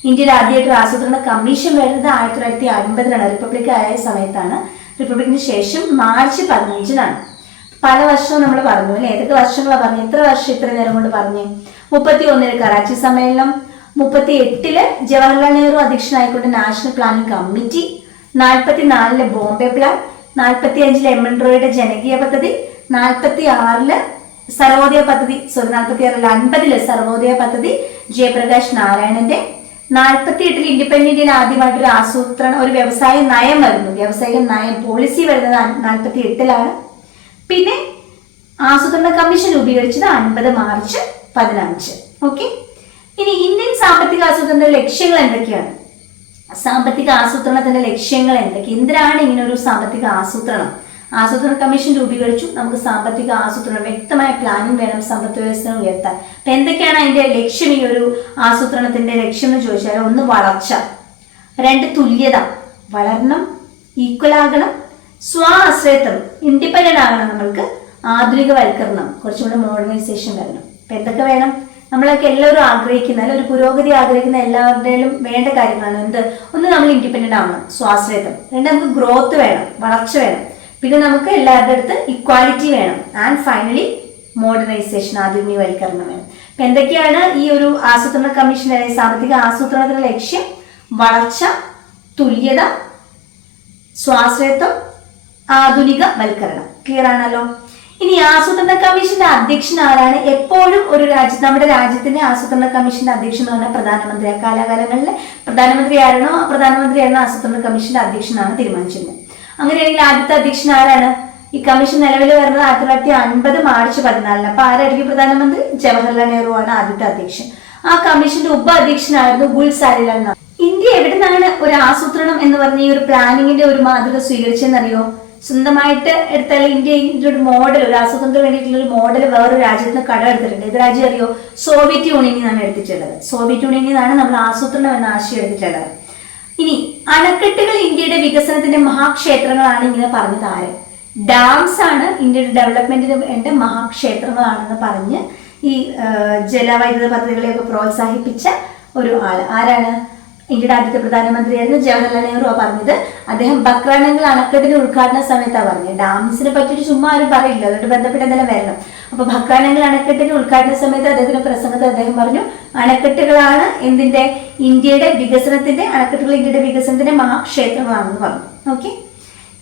ഇന്ത്യയിൽ ആദ്യമായിട്ട് ആസൂത്രണ കമ്മീഷൻ വരുന്നത് ആയിരത്തി തൊള്ളായിരത്തി അൻപതിലാണ്. റിപ്പബ്ലിക് ആയ സമയത്താണ്. റിപ്പബ്ലിക്കിന് ശേഷം മാർച്ച് പതിനഞ്ചിനാണ്. പല വർഷവും നമ്മൾ പറഞ്ഞു അല്ലെ? ഏതൊക്കെ വർഷങ്ങളാണ് പറഞ്ഞു? എത്ര വർഷം ഇത്ര നേരം കൊണ്ട് പറഞ്ഞു? മുപ്പത്തി ഒന്നിന് കറാച്ചി സമ്മേളനം മുപ്പത്തി എട്ടിൽ ജവഹർലാൽ നെഹ്റു അധ്യക്ഷനായിക്കൊണ്ട് നാഷണൽ പ്ലാനിംഗ് കമ്മിറ്റി നാൽപ്പത്തി നാലിൽ ബോംബെ പ്ലാൻ നാൽപ്പത്തി അഞ്ചിൽ എം എൻ റോയുടെ ജനകീയ പദ്ധതി നാൽപ്പത്തി ആറിൽ സർവോദയ പദ്ധതി സോറി നാൽപ്പത്തി ആറിൽ അൻപതിൽ സർവോദയ പദ്ധതി ജയപ്രകാശ് നാരായണന്റെ നാൽപ്പത്തി എട്ടിൽ ഇൻഡിപെൻഡന്റ് ഇന്ത്യയിൽ ആസൂത്രണം ഒരു ആസൂത്രണ ഒരു വ്യവസായ നയം വരുന്നു. വ്യവസായിക നയം പോളിസി വരുന്നത് നാൽപ്പത്തി എട്ടിലാണ് പിന്നെ ആസൂത്രണ കമ്മീഷൻ രൂപീകരിച്ചത് അൻപത് മാർച്ച് പതിനഞ്ച്. ഓക്കെ? ഇനി ഇന്ത്യൻ സാമ്പത്തിക ആസൂത്രണ ലക്ഷ്യങ്ങൾ എന്തൊക്കെയാണ്? സാമ്പത്തിക ആസൂത്രണത്തിന്റെ ലക്ഷ്യങ്ങൾ എന്തൊക്കെ? എന്തിനാണ് ഇങ്ങനെ ഒരു സാമ്പത്തിക ആസൂത്രണം? ആസൂത്രണ കമ്മീഷൻ രൂപീകരിച്ചു. നമുക്ക് സാമ്പത്തിക ആസൂത്രണം വ്യക്തമായ പ്ലാനിംഗ് വേണം സമ്പദ് വ്യവസ്ഥ ഉയർത്താൻ. അപ്പൊ എന്തൊക്കെയാണ് അതിന്റെ ലക്ഷ്യം? ഈ ഒരു ആസൂത്രണത്തിന്റെ ലക്ഷ്യം എന്ന് ചോദിച്ചാൽ ഒന്ന് വളർച്ച. രണ്ട് തുല്യത. വളരണം ഈക്വൽ ആകണം സ്വാശ്രയത്വം ഇൻഡിപെൻഡന്റ് ആകണം നമ്മൾക്ക്. ആധുനികവൽക്കരണം കുറച്ചുകൂടെ മോഡേണൈസേഷൻ വരണം. അപ്പം എന്തൊക്കെ വേണം? നമ്മളൊക്കെ എല്ലാവരും ആഗ്രഹിക്കുന്ന അല്ലെങ്കിൽ ഒരു പുരോഗതി ആഗ്രഹിക്കുന്ന എല്ലാവരുടെയും വേണ്ട കാര്യങ്ങളാണ്. എന്ത്? ഒന്ന് നമ്മൾ ഇൻഡിപെൻഡന്റ് ആവണം സ്വാശ്രയത്വം. രണ്ട് നമുക്ക് ഗ്രോത്ത് വേണം വളർച്ച വേണം. പിന്നെ നമുക്ക് എല്ലാവരുടെ അടുത്ത് ഇക്വാലിറ്റി വേണം. ആൻഡ് ഫൈനലി മോഡേണൈസേഷൻ ആധുനികവൽക്കരണം വേണം. അപ്പം എന്തൊക്കെയാണ് ഈ ഒരു ആസൂത്രണ കമ്മീഷൻ അല്ലെങ്കിൽ സാമ്പത്തിക ആസൂത്രണത്തിന്റെ ലക്ഷ്യം? വളർച്ച തുല്യത സ്വാശ്രയത്വം ആധുനിക വൽക്കരണം ക്ലിയർ ആണല്ലോ ഇനി ആസൂത്രണ കമ്മീഷന്റെ അധ്യക്ഷൻ ആരാണ്? എപ്പോഴും ഒരു രാജ്യം നമ്മുടെ രാജ്യത്തിന്റെ ആസൂത്രണ കമ്മീഷന്റെ അധ്യക്ഷൻ എന്ന് പറഞ്ഞാൽ പ്രധാനമന്ത്രി. കാലാകാലങ്ങളിൽ പ്രധാനമന്ത്രി ആരണോ പ്രധാനമന്ത്രി ആയിരുന്നു ആസൂത്രണ കമ്മീഷന്റെ അധ്യക്ഷനാണ് തീരുമാനിച്ചിരുന്നത്. അങ്ങനെയാണെങ്കിൽ ആദ്യത്തെ അധ്യക്ഷൻ ആരാണ്? ഈ കമ്മീഷൻ നിലവിൽ വരുന്നത് ആയിരത്തി തൊള്ളായിരത്തി അൻപത് മാർച്ച് പതിനാലിന് അപ്പൊ ആരായിരിക്കും പ്രധാനമന്ത്രി? ജവഹർലാൽ നെഹ്റു ആണ് ആദ്യത്തെ അധ്യക്ഷൻ. ആ കമ്മീഷന്റെ ഉപ അധ്യക്ഷനായിരുന്നു ഗുൽ സാരിലാൽ നാഥ് ഇന്ത്യ എവിടെ നിന്നാണ് ഒരു ആസൂത്രണം എന്ന് പറഞ്ഞ ഈ ഒരു പ്ലാനിങ്ങിന്റെ ഒരു മാതൃക സ്വീകരിച്ചെന്നറിയോ സ്വന്തമായിട്ട് എടുത്താൽ ഇന്ത്യ ഒരു മോഡൽ ഒരു അസുഖം വേണ്ടിയിട്ടുള്ള ഒരു മോഡൽ വേറൊരു രാജ്യത്ത് നിന്ന് കടം എടുത്തിട്ടുണ്ട്. ഏത് രാജ്യം അറിയോ? സോവിയറ്റ് യൂണിയനിൽ നിന്നാണ് എടുത്തിട്ടുള്ളത്. സോവിയറ്റ് യൂണിയനിൽ നിന്നാണ് നമ്മൾ ആസൂത്രണം എന്ന ആശയം എടുത്തിട്ടുള്ളത്. ഇനി അണക്കെട്ടുകൾ ഇന്ത്യയുടെ വികസനത്തിന്റെ മഹാക്ഷേത്രങ്ങളാണ് ഇങ്ങനെ പറഞ്ഞത് ആര് ഡാംസ് ആണ് ഇന്ത്യയുടെ ഡെവലപ്മെന്റിന് വേണ്ട മഹാക്ഷേത്രങ്ങളാണെന്ന് പറഞ്ഞ് ഈ ജലവൈദ്യുത പദ്ധതികളെയൊക്കെ പ്രോത്സാഹിപ്പിച്ച ഒരു ആൾ. ആരാണ്? ഇന്ത്യയുടെ ആദ്യത്തെ പ്രധാനമന്ത്രിയായിരുന്നു ജവഹർലാൽ നെഹ്റു പറഞ്ഞത്. അദ്ദേഹം ബക്രാനങ്ങൾ അണക്കെട്ടിന്റെ ഉദ്ഘാടന സമയത്താണ് പറഞ്ഞത്. ഡാംസിനെ പറ്റിയിട്ട് ചുമ്മാ ആരും പറയില്ല. അതുകൊണ്ട് ബന്ധപ്പെട്ട് എന്തെല്ലാം വരണം? അപ്പൊ ബക്രാനങ്ങൾ അണക്കെട്ടിന്റെ ഉദ്ഘാടന സമയത്ത് അദ്ദേഹത്തിന്റെ പ്രസംഗത്തിൽ അദ്ദേഹം പറഞ്ഞു അണക്കെട്ടുകളാണ് എന്തിന്റെ? ഇന്ത്യയുടെ വികസനത്തിന്റെ അണക്കെട്ടുകൾ ഇന്ത്യയുടെ വികസനത്തിന്റെ മഹാക്ഷേത്രങ്ങളാണെന്ന് പറഞ്ഞു. ഓക്കെ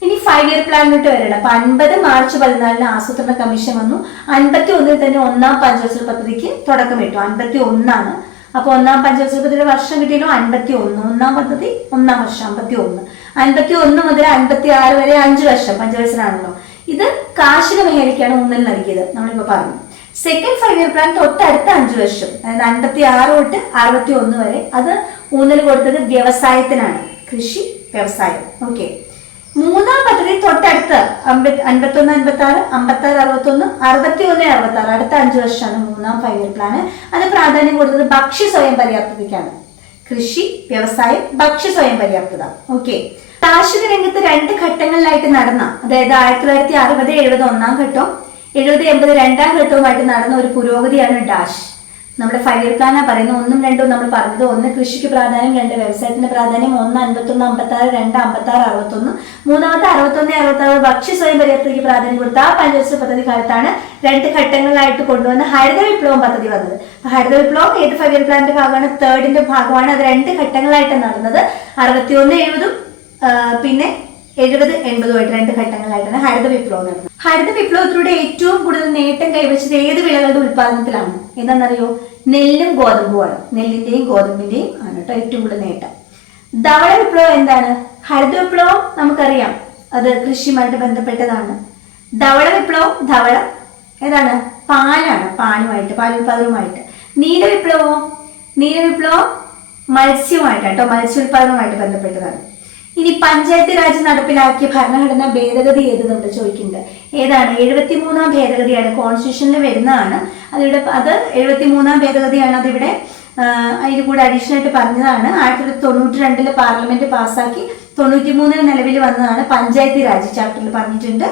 ഇനി ഫൈവ് ഇയർ പ്ലാനിലോട്ട് വരണം. അപ്പൊ അൻപത് മാർച്ച് പതിനാലിന് ആസൂത്രണ കമ്മീഷൻ വന്നു. അൻപത്തി ഒന്നിൽ തന്നെ ഒന്നാം പഞ്ചവത്സര പദ്ധതിക്ക് തുടക്കമിട്ടു. അൻപത്തി ഒന്നാണ് അപ്പൊ ഒന്നാം പഞ്ചവത്സര പദ്ധതിയുടെ വർഷം കിട്ടിയല്ലോ അൻപത്തി ഒന്ന് ഒന്നാം പദ്ധതി ഒന്നാം വർഷം അമ്പത്തി ഒന്ന് അൻപത്തി ഒന്ന് മുതൽ അൻപത്തി ആറ് വരെ അഞ്ച് വർഷം പഞ്ചവത്സരാണല്ലോ ഇത് കാർഷിക മേഖലയ്ക്കാണ് ഊന്നൽ നൽകിയത് നമ്മളിപ്പോ പറഞ്ഞു. സെക്കൻഡ് ഫൈവ് ഇയർ പ്ലാൻ തൊട്ടടുത്ത അഞ്ച് വർഷം അതായത് അൻപത്തി ആറ് തൊട്ട് അറുപത്തി ഒന്ന് വരെ അത് ഊന്നൽ കൊടുത്തത് വ്യവസായത്തിനാണ് കൃഷി വ്യവസായം. ഓക്കെ മൂന്നാം പദ്ധതി തൊട്ടടുത്ത് അമ്പത് അൻപത്തൊന്ന് അൻപത്തി ആറ് അമ്പത്തി ആറ് അറുപത്തി ഒന്ന് അറുപത്തി ഒന്ന് അറുപത്തി ആറ് അടുത്ത അഞ്ചു വർഷമാണ് മൂന്നാം ഫൈവ് ഇയർ പ്ലാന് അത് പ്രാധാന്യം കൊടുത്തത് ഭക്ഷ്യ സ്വയം പര്യാപ്തതയ്ക്കാണ്. കൃഷി വ്യവസായം ഭക്ഷ്യ സ്വയം പര്യാപ്തത. ഓക്കെ കാർഷിക രംഗത്ത് രണ്ട് ഘട്ടങ്ങളിലായിട്ട് നടന്ന അതായത് ആയിരത്തി തൊള്ളായിരത്തി അറുപത് എഴുപത് ഒന്നാം ഘട്ടവും എഴുപത് എൺപത് രണ്ടാം ഘട്ടവുമായിട്ട് നടന്ന ഒരു പുരോഗതിയാണ് ഡാഷ്. നമ്മുടെ ഇയർ പ്ലാനാ പറയുന്നത് ഒന്നും രണ്ടും നമ്മൾ പറഞ്ഞത് ഒന്ന് കൃഷിക്ക് പ്രാധാന്യം രണ്ട് വ്യവസായത്തിന് പ്രാധാന്യം ഒന്ന് അൻപത്തൊന്ന് അമ്പത്തി ആറ് രണ്ട് അമ്പത്തി ആറ് അറുപത്തൊന്ന്. മൂന്നാമത്തെ അറുപത്തൊന്ന് അറുപത്തി ആറ് ഭക്ഷ്യ സ്വയം പര്യാപ്തതയ്ക്ക് പ്രാധാന്യം കൊടുത്ത ആ പഞ്ചവത്സര പദ്ധതി കാലത്താണ് രണ്ട് ഘട്ടങ്ങളായിട്ട് കൊണ്ടുവന്ന ഹരിത വിപ്ലവം പദ്ധതി വന്നത്. ഹരിത വിപ്ലവം ഏത് ഇയർ പ്ലാനിന്റെ ഭാഗമാണ്? തേർഡിന്റെ ഭാഗമാണ്. അത് രണ്ട് ഘട്ടങ്ങളായിട്ട് നടന്നത്. അറുപത്തിയൊന്ന് എഴുപതും പിന്നെ എഴുപത് എൺപതുമായിട്ട് രണ്ട് ഘട്ടങ്ങളായിട്ടാണ് ഹരിത വിപ്ലവം നടന്നത്. ഹരിത വിപ്ലവത്തിലൂടെ ഏറ്റവും കൂടുതൽ നേട്ടം കൈവച്ചത് ഏത് വിളകളുടെ ഉൽപാദനത്തിലാണ് എന്താണെന്നറിയോ? നെല്ലും ഗോതമ്പുമാണ് നെല്ലിന്റെയും ഗോതമ്പിന്റെയും ആണ് കേട്ടോ ഏറ്റവും കൂടുതൽ നേട്ടം. ധവള വിപ്ലവം എന്താണ്? ഹരിത വിപ്ലവം നമുക്കറിയാം. അത് കൃഷിയുമായിട്ട് ബന്ധപ്പെട്ടതാണ്. ധവള വിപ്ലവം ധവള ഏതാണ്? പാലാണ് പാലുമായിട്ട് പാലുൽപാദനവുമായിട്ട് നീല വിപ്ലവമോ? നീല വിപ്ലവം മത്സ്യവുമായിട്ട് കേട്ടോ മത്സ്യോൽപാദനവുമായിട്ട് ബന്ധപ്പെട്ടതാണ്. ഇനി പഞ്ചായത്ത് രാജ് നടപ്പിലാക്കിയ ഭരണഘടനാ ഭേദഗതി ഏത് നമ്മൾ ചോദിക്കുന്നുണ്ട്. ഏതാണ്? എഴുപത്തി മൂന്നാം ഭേദഗതിയാണ് കോൺസ്റ്റിറ്റ്യൂഷനിൽ വരുന്നതാണ്. അതിവിടെ അത് എഴുപത്തി മൂന്നാം ഭേദഗതിയാണ് അതിവിടെ അതിന് കൂടെ അഡീഷണൽ ആയിട്ട് പറഞ്ഞതാണ്. ആയിരത്തി തൊള്ളായിരത്തി തൊണ്ണൂറ്റി രണ്ടിൽ പാർലമെന്റ് പാസ്സാക്കി തൊണ്ണൂറ്റി മൂന്നിന് നിലവിൽ വന്നതാണ് പഞ്ചായത്ത് രാജ് ചാപ്റ്ററിൽ പറഞ്ഞിട്ടുണ്ട്.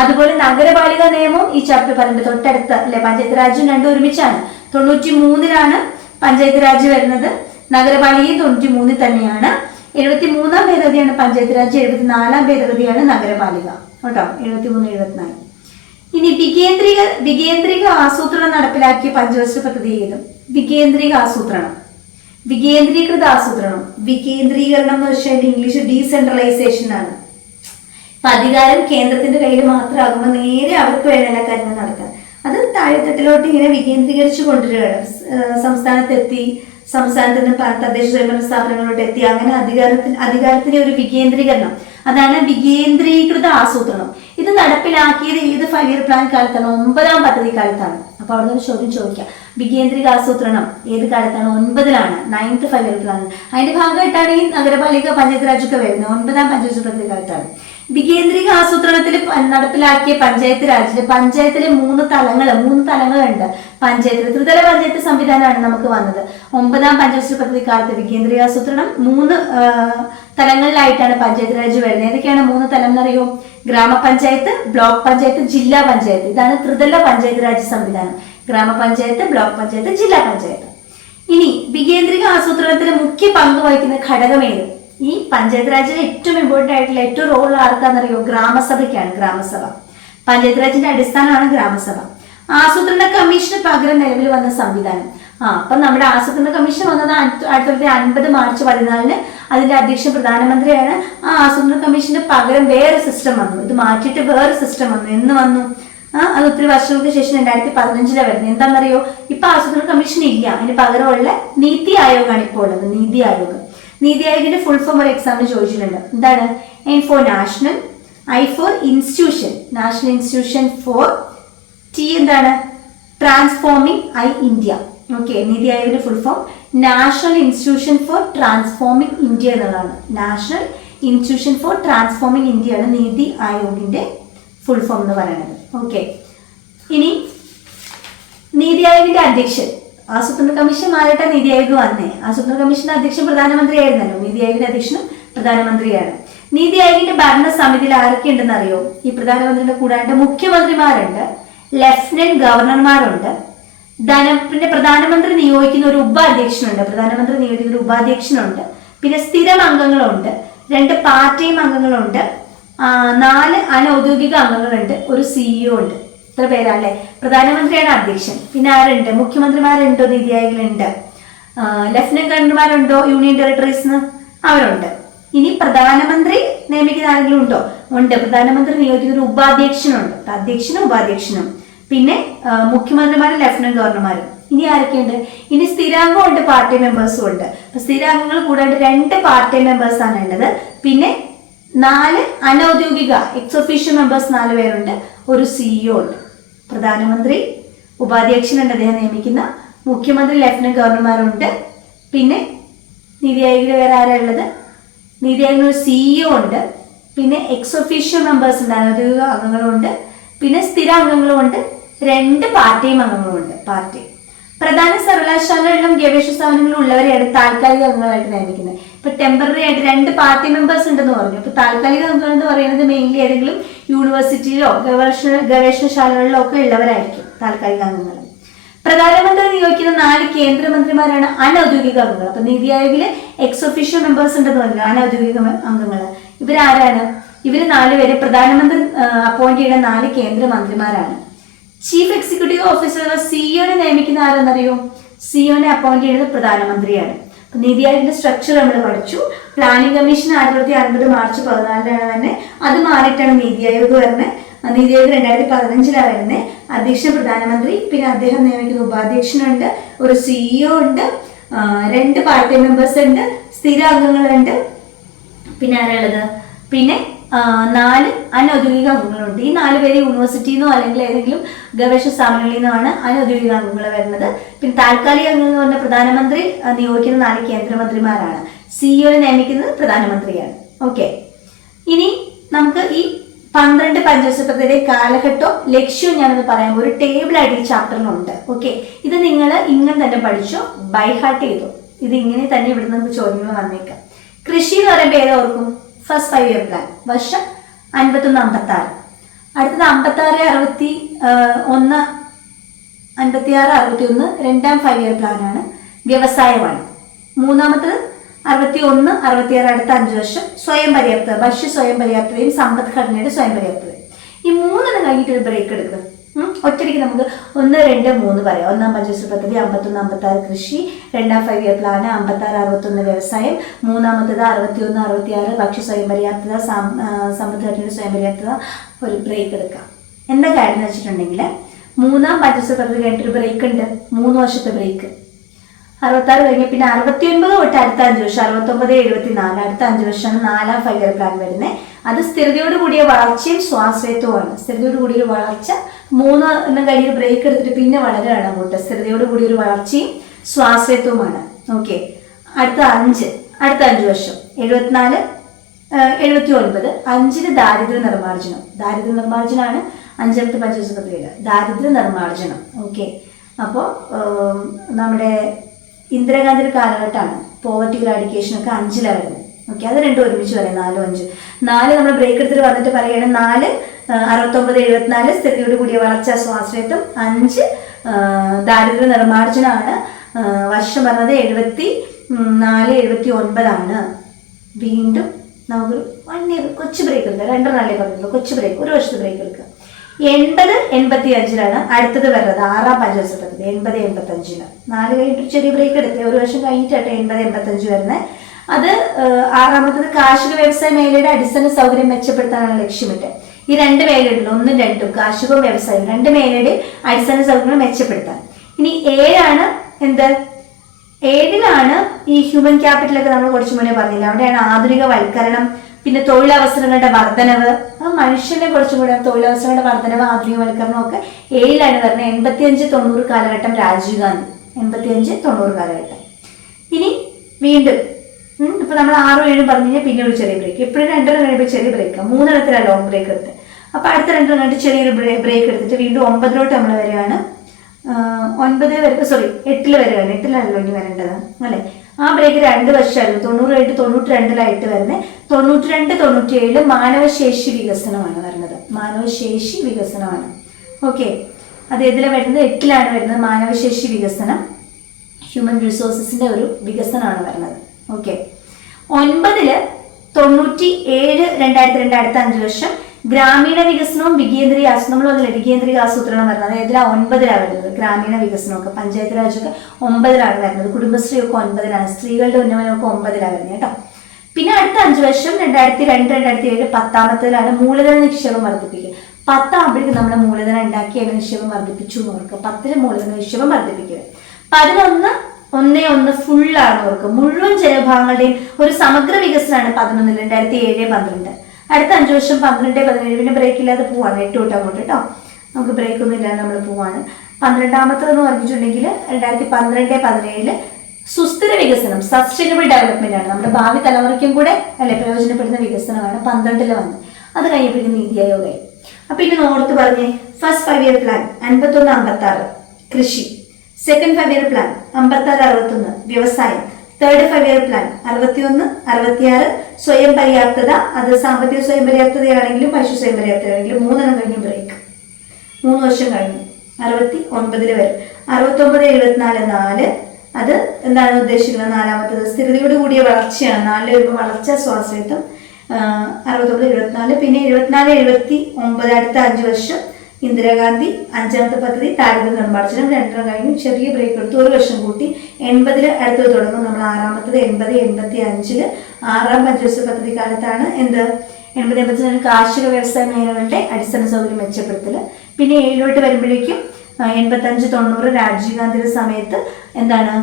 അതുപോലെ നഗരപാലിക നിയമം ഈ ചാപ്റ്റർ പറഞ്ഞിട്ട് തൊട്ടടുത്ത് അല്ലെ? പഞ്ചായത്ത് രാജും രണ്ടും ഒരുമിച്ചാണ്. തൊണ്ണൂറ്റി മൂന്നിലാണ് പഞ്ചായത്ത് രാജ് വരുന്നത്. നഗരപാലികയും തൊണ്ണൂറ്റി മൂന്നിൽ തന്നെയാണ്. എഴുപത്തി മൂന്നാം ഭേദഗതിയാണ് പഞ്ചായത്ത് രാജ് എഴുപത്തിനാലാം ഭേദഗതിയാണ് നഗരപാലിക. കേട്ടോ? എഴുപത്തി മൂന്ന് എഴുപത്തിനാല്. ഇനി വികേന്ദ്രീക വികേന്ദ്രീക ആസൂത്രണം നടപ്പിലാക്കിയ പഞ്ചവത്സര പദ്ധതി ഏതും? വികേന്ദ്രിക ആസൂത്രണം. വികേന്ദ്രീകൃത ആസൂത്രണം. വികേന്ദ്രീകരണം എന്ന് വെച്ചാൽ ഇംഗ്ലീഷ് ഡീസെൻട്രലൈസേഷൻ ആണ് അപ്പൊ അധികാരം കേന്ദ്രത്തിന്റെ കയ്യിൽ മാത്രമാകുമ്പോൾ നേരെ അവർക്ക് വേണ്ട കാര്യങ്ങൾ നടക്കാൻ അത് താഴെത്തട്ടിലോട്ട് ഇങ്ങനെ വികേന്ദ്രീകരിച്ചു കൊണ്ടുവരികയാണ്. സംസ്ഥാനത്തെത്തി സംസ്ഥാനത്ത് നിന്ന് തദ്ദേശ സ്വയംഭരണ സ്ഥാപനങ്ങളിലോട്ട് എത്തി. അങ്ങനെ അധികാരത്തിന് അധികാരത്തിന്റെ ഒരു വികേന്ദ്രീകരണം. അതാണ് വികേന്ദ്രീകൃത ആസൂത്രണം. ഇത് നടപ്പിലാക്കിയത് ഏത് ഫൈവ് ഇയർ പ്ലാൻ കാലത്താണ് ഒമ്പതാം പദ്ധതി കാലത്താണ്. അപ്പൊ അവിടെ ഒരു ചോദ്യം ചോദിക്കാം. വികേന്ദ്രിക ആസൂത്രണം ഏത് കാലത്താണ്? ഒൻപതിലാണ് നയൻത്ത് ഫൈവ് ഇയർ പ്ലാൻ അതിന്റെ ഭാഗമായിട്ടാണ് ഈ നഗരപാലിക പഞ്ചായത്ത് രാജൊക്കെ വരുന്നത്. ഒൻപതാം പഞ്ചായത്ത് പദ്ധതി കാലത്താണ്. വികേന്ദ്രിക ആസൂത്രണത്തിൽ നടപ്പിലാക്കിയ പഞ്ചായത്ത് രാജിൽ പഞ്ചായത്തിലെ മൂന്ന് തലങ്ങൾ മൂന്ന് തലങ്ങളുണ്ട്. പഞ്ചായത്തിൽ ത്രിതല പഞ്ചായത്ത് സംവിധാനമാണ് നമുക്ക് വന്നത്. ഒമ്പതാം പഞ്ചവത്സര പദ്ധതി കാലത്ത് വികേന്ദ്രിക ആസൂത്രണം മൂന്ന് തലങ്ങളിലായിട്ടാണ് പഞ്ചായത്ത് രാജ് വരുന്നത്. ഏതൊക്കെയാണ് മൂന്ന് തലം എന്നറിയോ ഗ്രാമപഞ്ചായത്ത് ബ്ലോക്ക് പഞ്ചായത്ത് ജില്ലാ പഞ്ചായത്ത്. ഇതാണ് ത്രിതല പഞ്ചായത്ത് രാജ് സംവിധാനം. ഗ്രാമപഞ്ചായത്ത് ബ്ലോക്ക് പഞ്ചായത്ത് ജില്ലാ പഞ്ചായത്ത്. ഇനി വികേന്ദ്രിക ആസൂത്രണത്തിന് മുഖ്യ പങ്ക് വഹിക്കുന്ന ഘടകം ഏത് ഈ പഞ്ചായത്ത് രാജിൽ ഏറ്റവും ഇമ്പോർട്ടന്റ് ആയിട്ടുള്ള ഏറ്റവും റോൾ ആർക്കാന്നറിയോ? ഗ്രാമസഭയ്ക്കാണ് ഗ്രാമസഭ. പഞ്ചായത്ത് രാജിന്റെ അടിസ്ഥാനമാണ് ഗ്രാമസഭ. ആസൂത്രണ കമ്മീഷന് പകരം നിലവിൽ വന്ന സംവിധാനം. ആ അപ്പൊ നമ്മുടെ ആസൂത്രണ കമ്മീഷൻ വന്നത് ആയിരത്തി തൊള്ളായിരത്തി അൻപത് മാർച്ച് പതിനാലിന് അതിന്റെ അധ്യക്ഷൻ പ്രധാനമന്ത്രിയാണ്. ആ ആസൂത്രണ കമ്മീഷന് പകരം വേറെ സിസ്റ്റം വന്നു. ഇത് മാറ്റിയിട്ട് വേറെ സിസ്റ്റം വന്നു. എന്ന് വന്നു? ആ അത് ഒത്തിരി വർഷങ്ങൾക്ക് ശേഷം രണ്ടായിരത്തി പതിനഞ്ചിലാണ് വരുന്നത്. എന്താണെന്നറിയോ ഇപ്പൊ ആസൂത്രണ കമ്മീഷൻ ഇല്ല. അതിന് പകരമുള്ള നീതി ആയോഗാണ് ഇപ്പോൾ ഉള്ളത്. നീതി ആയോഗ്. നീതി ആയോഗിന്റെ ഫുൾ ഫോം ഒരു എക്സാമിന് ചോദിച്ചിട്ടുണ്ട്. എന്താണ്? N for national I for institution national institution for T എന്താണ്? Transforming I India okay Niti ആയോഗിന്റെ full form national institution for transforming India എന്നുള്ളതാണ്. നാഷണൽ ഇൻസ്റ്റിറ്റ്യൂഷൻ ഫോർ ട്രാൻസ്ഫോമിംഗ് ഇന്ത്യയാണ് നീതി ആയോഗിന്റെ ഫുൾ ഫോം എന്ന് പറയുന്നത്. ഓക്കെ ഇനി നീതി ആയോഗിന്റെ അധ്യക്ഷൻ ആസൂത്രണ കമ്മീഷൻ മാറിയിട്ട് നീതി ആയോഗ് വന്നേ. ആസൂത്രണ കമ്മീഷന്റെ അധ്യക്ഷൻ പ്രധാനമന്ത്രിയായിരുന്നല്ലോ. നീതി ആയോഗിന്റെ അധ്യക്ഷനും പ്രധാനമന്ത്രിയാണ്. നീതി ആയോഗിന്റെ ഭരണ സമിതിയിൽ ആരൊക്കെ ഉണ്ടെന്ന് അറിയോ ഈ പ്രധാനമന്ത്രിയുടെ കൂടാണ്ട് മുഖ്യമന്ത്രിമാരുണ്ട്. ലഫ്റ്റനന്റ് ഗവർണർമാരുണ്ട്. ധനം പിന്നെ പ്രധാനമന്ത്രി നിയോഗിക്കുന്ന ഒരു ഉപാധ്യക്ഷനുണ്ട്. പ്രധാനമന്ത്രി നിയോഗിക്കുന്ന ഒരു ഉപാധ്യക്ഷനുണ്ട്. പിന്നെ സ്ഥിരം അംഗങ്ങളുണ്ട്. രണ്ട് പാർട്ടി അംഗങ്ങളുണ്ട്. നാല് അനൗദ്യോഗിക അംഗങ്ങളുണ്ട്. ഒരു സിഇഒ ഉണ്ട്. ഇത്ര പേരല്ലേ? പ്രധാനമന്ത്രിയാണ് അധ്യക്ഷൻ. പിന്നെ ആരുണ്ട്? മുഖ്യമന്ത്രിമാരുണ്ടോ? നീതി ആയോഗിലുണ്ട് ലഫ്റ്റനന്റ് ഗവർണർമാരുണ്ടോ? യൂണിയൻ ടെറിട്ടറീസ് അവരുണ്ട്. ഇനി പ്രധാനമന്ത്രി നിയമിക്കുന്ന ആരെങ്കിലും ഉണ്ടോ? ഉണ്ട്. പ്രധാനമന്ത്രി നിയോഗിക്കുന്ന ഒരു ഉപാധ്യക്ഷനുണ്ട്. അധ്യക്ഷനും ഉപാധ്യക്ഷനും. പിന്നെ മുഖ്യമന്ത്രിമാരും ലഫ്റ്റനന്റ് ഗവർണർമാരും. ഇനി ആരൊക്കെയുണ്ട്? ഇനി സ്ഥിരാംഗം ഉണ്ട് പാർട്ടി മെമ്പേഴ്സും ഉണ്ട്. അപ്പൊ സ്ഥിരാംഗങ്ങൾ കൂടാണ്ട് രണ്ട് പാർട്ടി മെമ്പേഴ്സ് ആണ് ഉള്ളത്. പിന്നെ നാല് അനൗദ്യോഗിക എക്സ് ഒഫീഷ്യൽ മെമ്പേഴ്സ് നാല് പേരുണ്ട്. ഒരു സിഇഒ ഉണ്ട്. പ്രധാനമന്ത്രി ഉപാധ്യക്ഷനുണ്ട് അദ്ദേഹം നിയമിക്കുന്ന മുഖ്യമന്ത്രി ലഫ്റ്റനന്റ് ഗവർണർമാരുണ്ട്. പിന്നെ നീതി ആയോഗിൽ വേറെ ആരാ ഉള്ളത്? നീതി ആയോഗിന് സിഇഒ ഉണ്ട്. പിന്നെ എക്സ് ഒഫീഷ്യൽ മെമ്പേഴ്സ് ഉണ്ട്. അനധികൃത അംഗങ്ങളുണ്ട്. പിന്നെ സ്ഥിര അംഗങ്ങളുമുണ്ട് രണ്ട് പാർട്ടിയും അംഗങ്ങളുമുണ്ട്. പാർട്ടി. പ്രധാന സർവകലാശാലകളിലും ഗവേഷണ സ്ഥാപനങ്ങളിലും ഉള്ളവരെയാണ് താൽക്കാലിക അംഗങ്ങളായിട്ട് നിയമിക്കുന്നത്. ഇപ്പൊ ടെമ്പററി ആയിട്ട് രണ്ട് പാർട്ടി മെമ്പേഴ്സ് ഉണ്ടെന്ന് പറഞ്ഞു. അപ്പൊ താൽക്കാലിക അംഗങ്ങൾ എന്ന് പറയുന്നത് മെയിൻലി ഏതെങ്കിലും യൂണിവേഴ്സിറ്റിയിലോ ഗവേഷണ ഗവേഷണശാലകളിലോ ഒക്കെ ഉള്ളവരായിരിക്കും താൽക്കാലിക അംഗങ്ങൾ. പ്രധാനമന്ത്രി നിയോഗിക്കുന്ന നാല് കേന്ദ്രമന്ത്രിമാരാണ് അനൗദ്യോഗിക അംഗങ്ങൾ. അപ്പൊ നീതി ആയോഗിൽ എക്സ് ഒഫീഷ്യൽ മെമ്പേഴ്സ് ഉണ്ടെന്ന് പറഞ്ഞു അനൗദ്യോഗിക അംഗങ്ങൾ ഇവരാരാണ്? ഇവർ നാലുപേര് പ്രധാനമന്ത്രി അപ്പോയിന്റ് ചെയ്യുന്ന നാല് കേന്ദ്രമന്ത്രിമാരാണ്. ചീഫ് എക്സിക്യൂട്ടീവ് ഓഫീസർ സിഇഒനെ നിയമിക്കുന്ന ആരെന്നറിയോ? സിഇഒനെ അപ്പോയിന്റ് ചെയ്യുന്നത് പ്രധാനമന്ത്രിയാണ്. നീതി ആയോഗിന്റെ സ്ട്രക്ചർ നമ്മൾ പഠിച്ചു. പ്ലാനിംഗ് കമ്മീഷൻ ആയിരത്തി തൊള്ളായിരത്തി അൻപത് മാർച്ച് പതിനാലിനാണ് തന്നെ അത് മാറിയിട്ടാണ് നീതി ആയോഗ് വരുന്നത് നീതി ആയോഗ് രണ്ടായിരത്തി പതിനഞ്ചിലാണ് വരുന്നത് അധ്യക്ഷൻ പ്രധാനമന്ത്രി പിന്നെ അദ്ദേഹം നിയമിക്കുന്ന ഉപാധ്യക്ഷനുണ്ട് ഒരു സിഇഒ ഉണ്ട് രണ്ട് പാർട്ടി മെമ്പേഴ്സ് ഉണ്ട് സ്ഥിര അംഗങ്ങളുണ്ട് പിന്നെ ആരാണുള്ളത് പിന്നെ നാല് അനൗദ്യോഗിക അംഗങ്ങളുണ്ട്. ഈ നാല് പേര് യൂണിവേഴ്സിറ്റിയിൽ നിന്നോ അല്ലെങ്കിൽ ഏതെങ്കിലും ഗവേഷണ സ്ഥാപനങ്ങളിൽ നിന്നുമാണ് അനൗദ്യോഗിക അംഗങ്ങൾ വരുന്നത്. പിന്നെ താൽക്കാലിക അംഗങ്ങൾ എന്ന് പറഞ്ഞാൽ പ്രധാനമന്ത്രി നിയോഗിക്കുന്ന നാല് കേന്ദ്രമന്ത്രിമാരാണ്. സിഇഒനെ നിയമിക്കുന്നത് പ്രധാനമന്ത്രിയാണ്. ഓക്കെ ഇനി നമുക്ക് ഈ പന്ത്രണ്ട് പഞ്ചവത്സരത്തിലെ കാലഘട്ടവും ലക്ഷ്യവും ഞാനൊന്ന് പറയാം. ഒരു ടേബിൾ ആയിട്ട് ഈ ചാപ്റ്ററിലുണ്ട് ഓക്കെ ഇത് നിങ്ങൾ ഇങ്ങനെ തന്നെ പഠിച്ചോ? ബൈഹാർട്ട് ചെയ്തു? ഇത് ഇങ്ങനെ തന്നെ ഇവിടെ നമുക്ക് ചോദ്യങ്ങൾ വന്നേക്കാം. കൃഷി എന്ന് പറയുമ്പോൾ ഏത് ഓർക്കും? ഫസ്റ്റ് ഫൈവ് ഇയർ പ്ലാൻ വർഷം അൻപത്തൊന്ന് അമ്പത്തി ആറ് അടുത്തത് അമ്പത്തി ആറ് അറുപത്തി ഒന്ന് അൻപത്തി ആറ് അറുപത്തി ഒന്ന് രണ്ടാം ഫൈവ് ഇയർ പ്ലാനാണ് വ്യവസായമാണ് മൂന്നാമത്തത് അറുപത്തി ഒന്ന് അറുപത്തി ആറ് അടുത്ത അഞ്ച് വർഷം സ്വയം പര്യാപ്തത ഭക്ഷ്യ സ്വയം പര്യാപ്തതയും സമ്പദ്ഘടനയുടെ സ്വയം പര്യാപ്തതയും. ഈ മൂന്നെണ്ണം കഴിഞ്ഞിട്ട് ഒരു ബ്രേക്ക് എടുക്കുക. ഒറ്റയ്ക്ക് നമുക്ക് ഒന്ന് രണ്ട് മൂന്ന് പറയാം. ഒന്നാം പഞ്ചവത്സര പദ്ധതി അമ്പത്തൊന്ന് അമ്പത്തി ആറ് കൃഷി രണ്ടാം ഫൈവ് ഇയർ പ്ലാൻ അമ്പത്തി ആറ് അറുപത്തൊന്ന് വ്യവസായം മൂന്നാമത്തത് അറുപത്തി ഒന്ന് അറുപത്തി ആറ് ഭക്ഷ്യ സ്വയം പര്യാപ്തത സം- സ്വയം പര്യാപ്തത ഒരു ബ്രേക്ക് എടുക്കാം. എന്താ കാര്യം എന്ന് വെച്ചിട്ടുണ്ടെങ്കിൽ മൂന്നാം പഞ്ചവത്സര പദ്ധതി കഴിഞ്ഞിട്ട് ഒരു ബ്രേക്ക് ഉണ്ട്. മൂന്ന് വർഷത്തെ ബ്രേക്ക് അറുപത്താറ് കഴിഞ്ഞ പിന്നെ അറുപത്തി ഒൻപത് തൊട്ട് അടുത്ത അഞ്ച് വർഷം അറുപത്തൊമ്പത് എഴുപത്തി നാല് അടുത്ത അഞ്ച് വർഷമാണ് നാലാം ഫൈവ് ഇയർ പ്ലാൻ വരുന്നത്. അത് സ്ഥിരതയോടുകൂടിയ വളർച്ചയും സ്വാശ്രയത്വമാണ് സ്ഥിരതയോടുകൂടിയ വളർച്ച മൂന്ന് എണ്ണം കഴിഞ്ഞ് ബ്രേക്ക് എടുത്തിട്ട് പിന്നെ വളരുകയാണ് അങ്ങോട്ട് സ്ഥിരതയോട് കൂടി ഒരു വളർച്ചയും സ്വാശ്രയത്വമാണ് ഓക്കെ അടുത്ത അഞ്ച് അടുത്ത അഞ്ച് വർഷം. എഴുപത്തിനാല് എഴുപത്തി ഒൻപത് അഞ്ചിന് ദാരിദ്ര്യ നിർമ്മാർജനം. ദാരിദ്ര്യ നിർമ്മാർജനമാണ് അഞ്ചാമത്തെ പഞ്ചവത്സര പദ്ധതിയിൽ ദാരിദ്ര്യ നിർമ്മാർജനം. ഓക്കെ അപ്പോൾ നമ്മുടെ ഇന്ദിരാഗാന്ധിയുടെ കാലഘട്ടമാണ് പോവർട്ടി ഗ്രാഡിക്കേഷൻ ഒക്കെ അഞ്ചിലാണ് വരുന്നത്. ഓക്കെ അത് രണ്ടും ഒരുമിച്ച് പറയാം. നാലും അഞ്ച്. നാല് നമ്മൾ ബ്രേക്ക് എടുത്തിട്ട് വന്നിട്ട് പറയുകയാണ്. നാല് അറുപത്തൊമ്പത് എഴുപത്തിനാല് സ്ഥിതിയോട് കൂടിയ വളർച്ച സ്വാശ്രയത്വം അഞ്ച് ദാരിദ്ര്യ നിർമ്മാർജനമാണ്. വർഷം പറഞ്ഞത് എഴുപത്തി നാല് എഴുപത്തി ഒൻപതാണ്. വീണ്ടും നമുക്കൊരു വൺ ഇയർ കൊച്ചു ബ്രേക്ക് എടുക്കുക രണ്ടെണ്ണല്ലേ പറഞ്ഞുള്ളൂ കൊച്ചു ബ്രേക്ക് ഒരു വർഷത്തെ ബ്രേക്ക് എടുക്കുക എൺപത് എൺപത്തി അഞ്ചിലാണ് അടുത്തത് വരുന്നത്. ആറാം പഞ്ചവത്സര പദ്ധതി എൺപത് എൺപത്തി അഞ്ചിന് നാല് കഴിഞ്ഞിട്ട് ചെറിയ ബ്രേക്ക് എടുത്തേ ഒരു വർഷം കഴിഞ്ഞിട്ടാട്ടെ എൺപത് എൺപത്തി അഞ്ച് വരുന്നത്. അത് ആറാമത്തത് കാർഷിക വ്യവസായ മേഖലയുടെ അടിസ്ഥാന സൗകര്യം മെച്ചപ്പെടുത്താനാണ് ലക്ഷ്യമിട്ട്. ഈ രണ്ട് മേഖലകളിൽ ഒന്നും രണ്ടും കാർഷികവും വ്യവസായവും. രണ്ട് മേഖലയുടെ അടിസ്ഥാന സൗകര്യങ്ങൾ മെച്ചപ്പെടുത്താൻ. ഇനി ഏഴാണ് എന്ത്? ഏഴിലാണ് ഈ ഹ്യൂമൻ ക്യാപിറ്റലൊക്കെ നമ്മൾ കുറച്ച് മുന്നേ പറഞ്ഞില്ല? അവിടെയാണ് ആധുനിക വൽക്കരണം പിന്നെ തൊഴിലവസരങ്ങളുടെ വർധനവ്. മനുഷ്യനെ കുറച്ചും കൂടെ തൊഴിലവസരങ്ങളുടെ വർധനവ് ആധുനികവൽക്കരണം ഒക്കെ ഏഴിലാണ് പറഞ്ഞത് എൺപത്തിയഞ്ച് തൊണ്ണൂറ് കാലഘട്ടം രാജീവ് ഗാന്ധി. എൺപത്തിയഞ്ച് തൊണ്ണൂറ് കാലഘട്ടം. ഇനി വീണ്ടും ഇപ്പൊ നമ്മൾ ആറും ഏഴും പറഞ്ഞു കഴിഞ്ഞാൽ പിന്നെ ഒരു ചെറിയ ബ്രേക്ക് എപ്പോഴും രണ്ടെണ്ണം കഴിയുമ്പോൾ ചെറിയ ബ്രേക്ക് മൂന്നെണ്ണത്തിലാണ് ലോങ് ബ്രേക്ക് എടുത്ത് അപ്പൊ അടുത്ത രണ്ടെണ്ണം കഴിഞ്ഞിട്ട് ചെറിയൊരു ബ്രേക്ക് എടുത്തിട്ട് വീണ്ടും ഒമ്പതിലോട്ട് നമ്മൾ വരികയാണ്. ഒൻപത് വരെ സോറി എട്ടിൽ വരെയാണ് എട്ടിലാണല്ലോ ഇനി വരേണ്ടത് അല്ലെ? ആ ബ്രേക്ക് രണ്ട് വർഷമായിരുന്നു തൊണ്ണൂറ് കഴിഞ്ഞിട്ട് തൊണ്ണൂറ്റി രണ്ടിലായിട്ട് വരുന്നത് തൊണ്ണൂറ്റി രണ്ട് തൊണ്ണൂറ്റി ഏഴിൽ മാനവശേഷി വികസനമാണ് വരുന്നത്. മാനവശേഷി വികസനമാണ്. ഓക്കെ. അത് ഇതിലെ വരുന്നത്? എട്ടിലാണ് വരുന്നത്. മാനവശേഷി വികസനം. ഹ്യൂമൻ റിസോഴ്സസിന്റെ ഒരു വികസനമാണ് വരുന്നത്. ഓക്കെ. ഒൻപതിൽ തൊണ്ണൂറ്റി ഏഴ് രണ്ടായിരത്തി രണ്ട് അടുത്ത അഞ്ച് വർഷം ഗ്രാമീണ വികസനവും വികേന്ദ്രീയ നമ്മൾ പറഞ്ഞില്ല വികേന്ദ്രീയ ആസൂത്രണം വരുന്നത്. അതായത് ആ ഒൻപതിലാണ് വരുന്നത്. ഗ്രാമീണ വികസനമൊക്കെ പഞ്ചായത്ത് രാജൊക്കെ ഒമ്പതിലാണ് വരുന്നത്. കുടുംബശ്രീ ഒക്കെ ഒൻപതിലാണ്. സ്ത്രീകളുടെ ഉന്നമനമൊക്കെ ഒമ്പതിലാണ് വരുന്നത് കേട്ടോ. പിന്നെ അടുത്ത അഞ്ച് വർഷം രണ്ടായിരത്തി രണ്ട് രണ്ടായിരത്തി ഏഴ് പത്താമത്തേലാണ് മൂലധന നിക്ഷേപം വർദ്ധിപ്പിക്കുക. പത്താകുമ്പോഴേക്കും നമ്മുടെ മൂലധനം ഉണ്ടാക്കി അതിന്റെ നിക്ഷേപം വർദ്ധിപ്പിച്ചു എന്ന് ഓർക്കുക. പത്തിന് മൂലധന നിക്ഷേപം വർദ്ധിപ്പിക്കുക. പതിനൊന്ന് ഒന്നേ ഒന്ന് ഫുള്ളാണ് ഓർക്കുക മുഴുവൻ ജനവിഭാഗങ്ങളുടെയും ഒരു സമഗ്ര വികസനമാണ് പതിനൊന്നിൽ രണ്ടായിരത്തി ഏഴ് പന്ത്രണ്ട്. അടുത്ത അഞ്ച് വർഷം പന്ത്രണ്ട് പതിനേഴ് പിന്നെ ബ്രേക്ക് ഇല്ലാതെ പോവാണ്. എട്ട് തൊട്ട് അങ്ങോട്ട് കേട്ടോ നമുക്ക് ബ്രേക്ക് ഒന്നും ഇല്ലാതെ നമ്മൾ പോവാണ്. പന്ത്രണ്ടാമത്തേതെന്ന് പറഞ്ഞിട്ടുണ്ടെങ്കിൽ രണ്ടായിരത്തി പന്ത്രണ്ട് പതിനേഴിൽ സുസ്ഥിര വികസനം സസ്റ്റൈനബിൾ ഡെവലപ്മെന്റ് ആണ്. നമ്മുടെ ഭാവി തലമുറയ്ക്കും കൂടെ അല്ലെ പ്രയോജനപ്പെടുന്ന വികസനമാണ് പന്ത്രണ്ടിൽ വന്നത്. അത് കഴിഞ്ഞപ്പോഴേക്കും നീതി ആയോഗായി അപ്പൊ ഇനി ഓർത്ത് പറഞ്ഞേ. ഫസ്റ്റ് ഫൈവ് ഇയർ പ്ലാൻ അൻപത്തൊന്ന് അമ്പത്തി ആറ് കൃഷി. സെക്കൻഡ് ഫൈവ് ഇയർ പ്ലാൻ അമ്പത്താറ് അറുപത്തൊന്ന് വ്യവസായം. തേർഡ് ഫൈവ് ഇയർ പ്ലാൻ അറുപത്തിയൊന്ന് അറുപത്തിയാറ് സ്വയം പര്യാപ്തത. അത് സാമ്പത്തിക സ്വയം പര്യാപ്തതയാണെങ്കിലും പശു സ്വയം പര്യാപ്തതയാണെങ്കിലും മൂന്നെണ്ണം കഴിഞ്ഞ് ബ്രേക്ക് മൂന്ന് വർഷം കഴിഞ്ഞു. അറുപത്തി ഒൻപതിൽ വരും. അറുപത്തൊമ്പത് എഴുപത്തിനാല് നാല്. അത് എന്താണ് ഉദ്ദേശിക്കുന്നത്? നാലാമത്തത് സ്ഥിരതയോട് കൂടിയ വളർച്ചയാണ്. നാലിൽ വരുമ്പോൾ വളർച്ച സ്വാശ്രയത്വം അറുപത്തൊമ്പത് എഴുപത്തിനാല്. പിന്നെ എഴുപത്തിനാല് എഴുപത്തി ഒമ്പത് അടുത്ത അഞ്ച് വർഷം ഇന്ദിരാഗാന്ധി അഞ്ചാമത്തെ പദ്ധതി ദാരിദ്ര്യ നിർമ്മാർജനം രണ്ടെണ്ണം കഴിഞ്ഞു. ചെറിയ ബ്രേക്ക് എടുത്തു. ഒരു വർഷം കൂട്ടി എൺപതിൽ അടുത്ത് തുടങ്ങും. നമ്മൾ ആറാമത്തത് എൺപത് എൺപത്തി അഞ്ചിൽ ആറാം പഞ്ചവത്സര പദ്ധതി കാലത്താണ് എന്ത്? എൺപത് എൺപത്തി കാർഷിക വ്യവസായ മേഖലകളുടെ അടിസ്ഥാന സൗകര്യം മെച്ചപ്പെടുത്തൽ പിന്നെ ഏഴിലോട്ട് വരുമ്പോഴേക്കും എൺപത്തഞ്ച് തൊണ്ണൂറ് രാജീവ് ഗാന്ധിയുടെ സമയത്ത് എന്താണ്?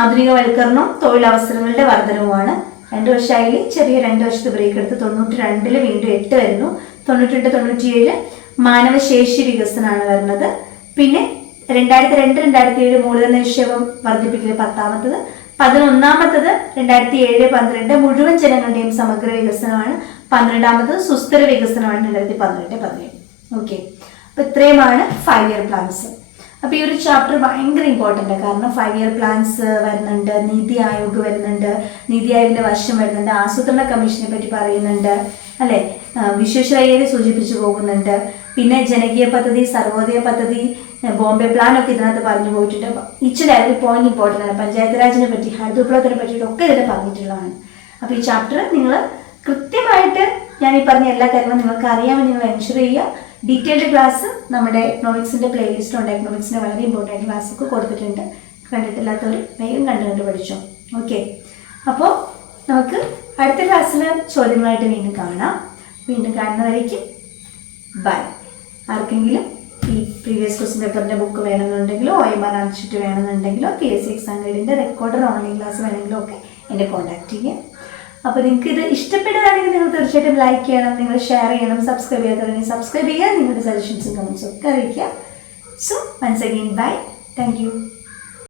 ആധുനികവൽക്കരണവും തൊഴിലവസരങ്ങളുടെ വർധനവുമാണ്. രണ്ട് വർഷമായാലും ചെറിയ രണ്ട് വർഷത്തെ ബ്രേക്ക് എടുത്ത് തൊണ്ണൂറ്റി രണ്ടിൽ വീണ്ടും എട്ട് വരുന്നു. തൊണ്ണൂറ്റി രണ്ട് തൊണ്ണൂറ്റിയേഴ് മാനവശേഷി വികസനമാണ് വരുന്നത്. പിന്നെ രണ്ടായിരത്തി രണ്ട് രണ്ടായിരത്തി ഏഴ് മൂലധന നിക്ഷേപം വർദ്ധിപ്പിക്കൽ പത്താമത്തത്. പതിനൊന്നാമത്തത് രണ്ടായിരത്തി ഏഴ് പന്ത്രണ്ട് മുഴുവൻ ജനങ്ങളുടെയും സമഗ്ര വികസനമാണ്. പന്ത്രണ്ടാമത്തത് സുസ്ഥിര വികസനമാണ് രണ്ടായിരത്തി പന്ത്രണ്ട് പതിനേഴ്. ഓക്കെ അപ്പൊ ഇത്രയുമാണ് ഫൈവ് ഇയർ പ്ലാൻസ് അപ്പൊ ഈ ഒരു ചാപ്റ്റർ ഭയങ്കര ഇമ്പോർട്ടന്റ് കാരണം ഫൈവ് ഇയർ പ്ലാൻസ് വരുന്നുണ്ട് നീതി ആയോഗ് വരുന്നുണ്ട് നീതി ആയോഗിന്റെ വർഷം വരുന്നുണ്ട് ആസൂത്രണ കമ്മീഷനെ പറ്റി പറയുന്നുണ്ട് അല്ലെ? വിശ്വേശ്വരയ്യരെ സൂചിപ്പിച്ചു പോകുന്നുണ്ട്. പിന്നെ ജനകീയ പദ്ധതി സർവോദയ പദ്ധതി ബോംബെ പ്ലാൻ ഒക്കെ ഇതിനകത്ത് പറഞ്ഞു പോയിട്ടുണ്ട്. ഇച്ചിരി അതിൽ പോയിന്റ് ഇമ്പോർട്ടന്റ് ആണ്. പഞ്ചായത്ത് രാജിനെ പറ്റി ഹരിത വിപ്ലവത്തിനെ പറ്റിയിട്ടൊക്കെ ഇതിൽ പറഞ്ഞിട്ടുള്ളതാണ്. അപ്പോൾ ഈ ചാപ്റ്റർ നിങ്ങൾ കൃത്യമായിട്ട് ഞാൻ ഈ പറഞ്ഞ എല്ലാ കാര്യങ്ങളും നിങ്ങൾക്ക് അറിയാമെന്ന് നിങ്ങൾ എൻഷുർ ചെയ്യുക. ഡീറ്റെയിൽഡ് ക്ലാസ് നമ്മുടെ എക്കണോമിക്സിന്റെ പ്ലേലിസ്റ്റ് ഉണ്ട്. എക്കണോമിക്സിന്റെ വളരെ ഇമ്പോർട്ടന്റ് ക്ലാസ് ഒക്കെ കൊടുത്തിട്ടുണ്ട്. കണ്ടിട്ടില്ലാത്തവർ വേഗം കണ്ടു കണ്ട് പഠിച്ചോ. ഓക്കെ അപ്പോൾ നമുക്ക് അടുത്ത ക്ലാസ്സിൽ ചോദ്യങ്ങളായിട്ട് വീണ്ടും കാണാം. വീണ്ടും കാണുന്നവരേക്കും ബൈ ആർക്കെങ്കിലും ഈ പ്രീവിയസ് ക്വസ്റ്റ്യൻ പേപ്പറിന്റെ book വേണമെന്നുണ്ടെങ്കിലോ O M R answer sheet വേണമെന്നുണ്ടെങ്കിലോ P S C exam ഗൈഡിന്റെ റെക്കോർഡർ ഓൺലൈൻ ക്ലാസ് വേണമെങ്കിലോ ഒക്കെ എന്നെ കോൺടാക്ട് ചെയ്യാം അപ്പോൾ നിങ്ങൾക്ക് ഇത് ഇഷ്ടപ്പെടുകയാണെങ്കിൽ നിങ്ങൾ തീർച്ചയായിട്ടും ലൈക്ക് ചെയ്യണം നിങ്ങൾ ഷെയർ ചെയ്യണം സബ്സ്ക്രൈബ് ചെയ്യാത്തവരെങ്കിൽ സബ്സ്ക്രൈബ് ചെയ്യുക നിങ്ങളുടെ സജഷൻസും കമൻസും ഒക്കെ അറിയിക്കുക. So once again bye thank you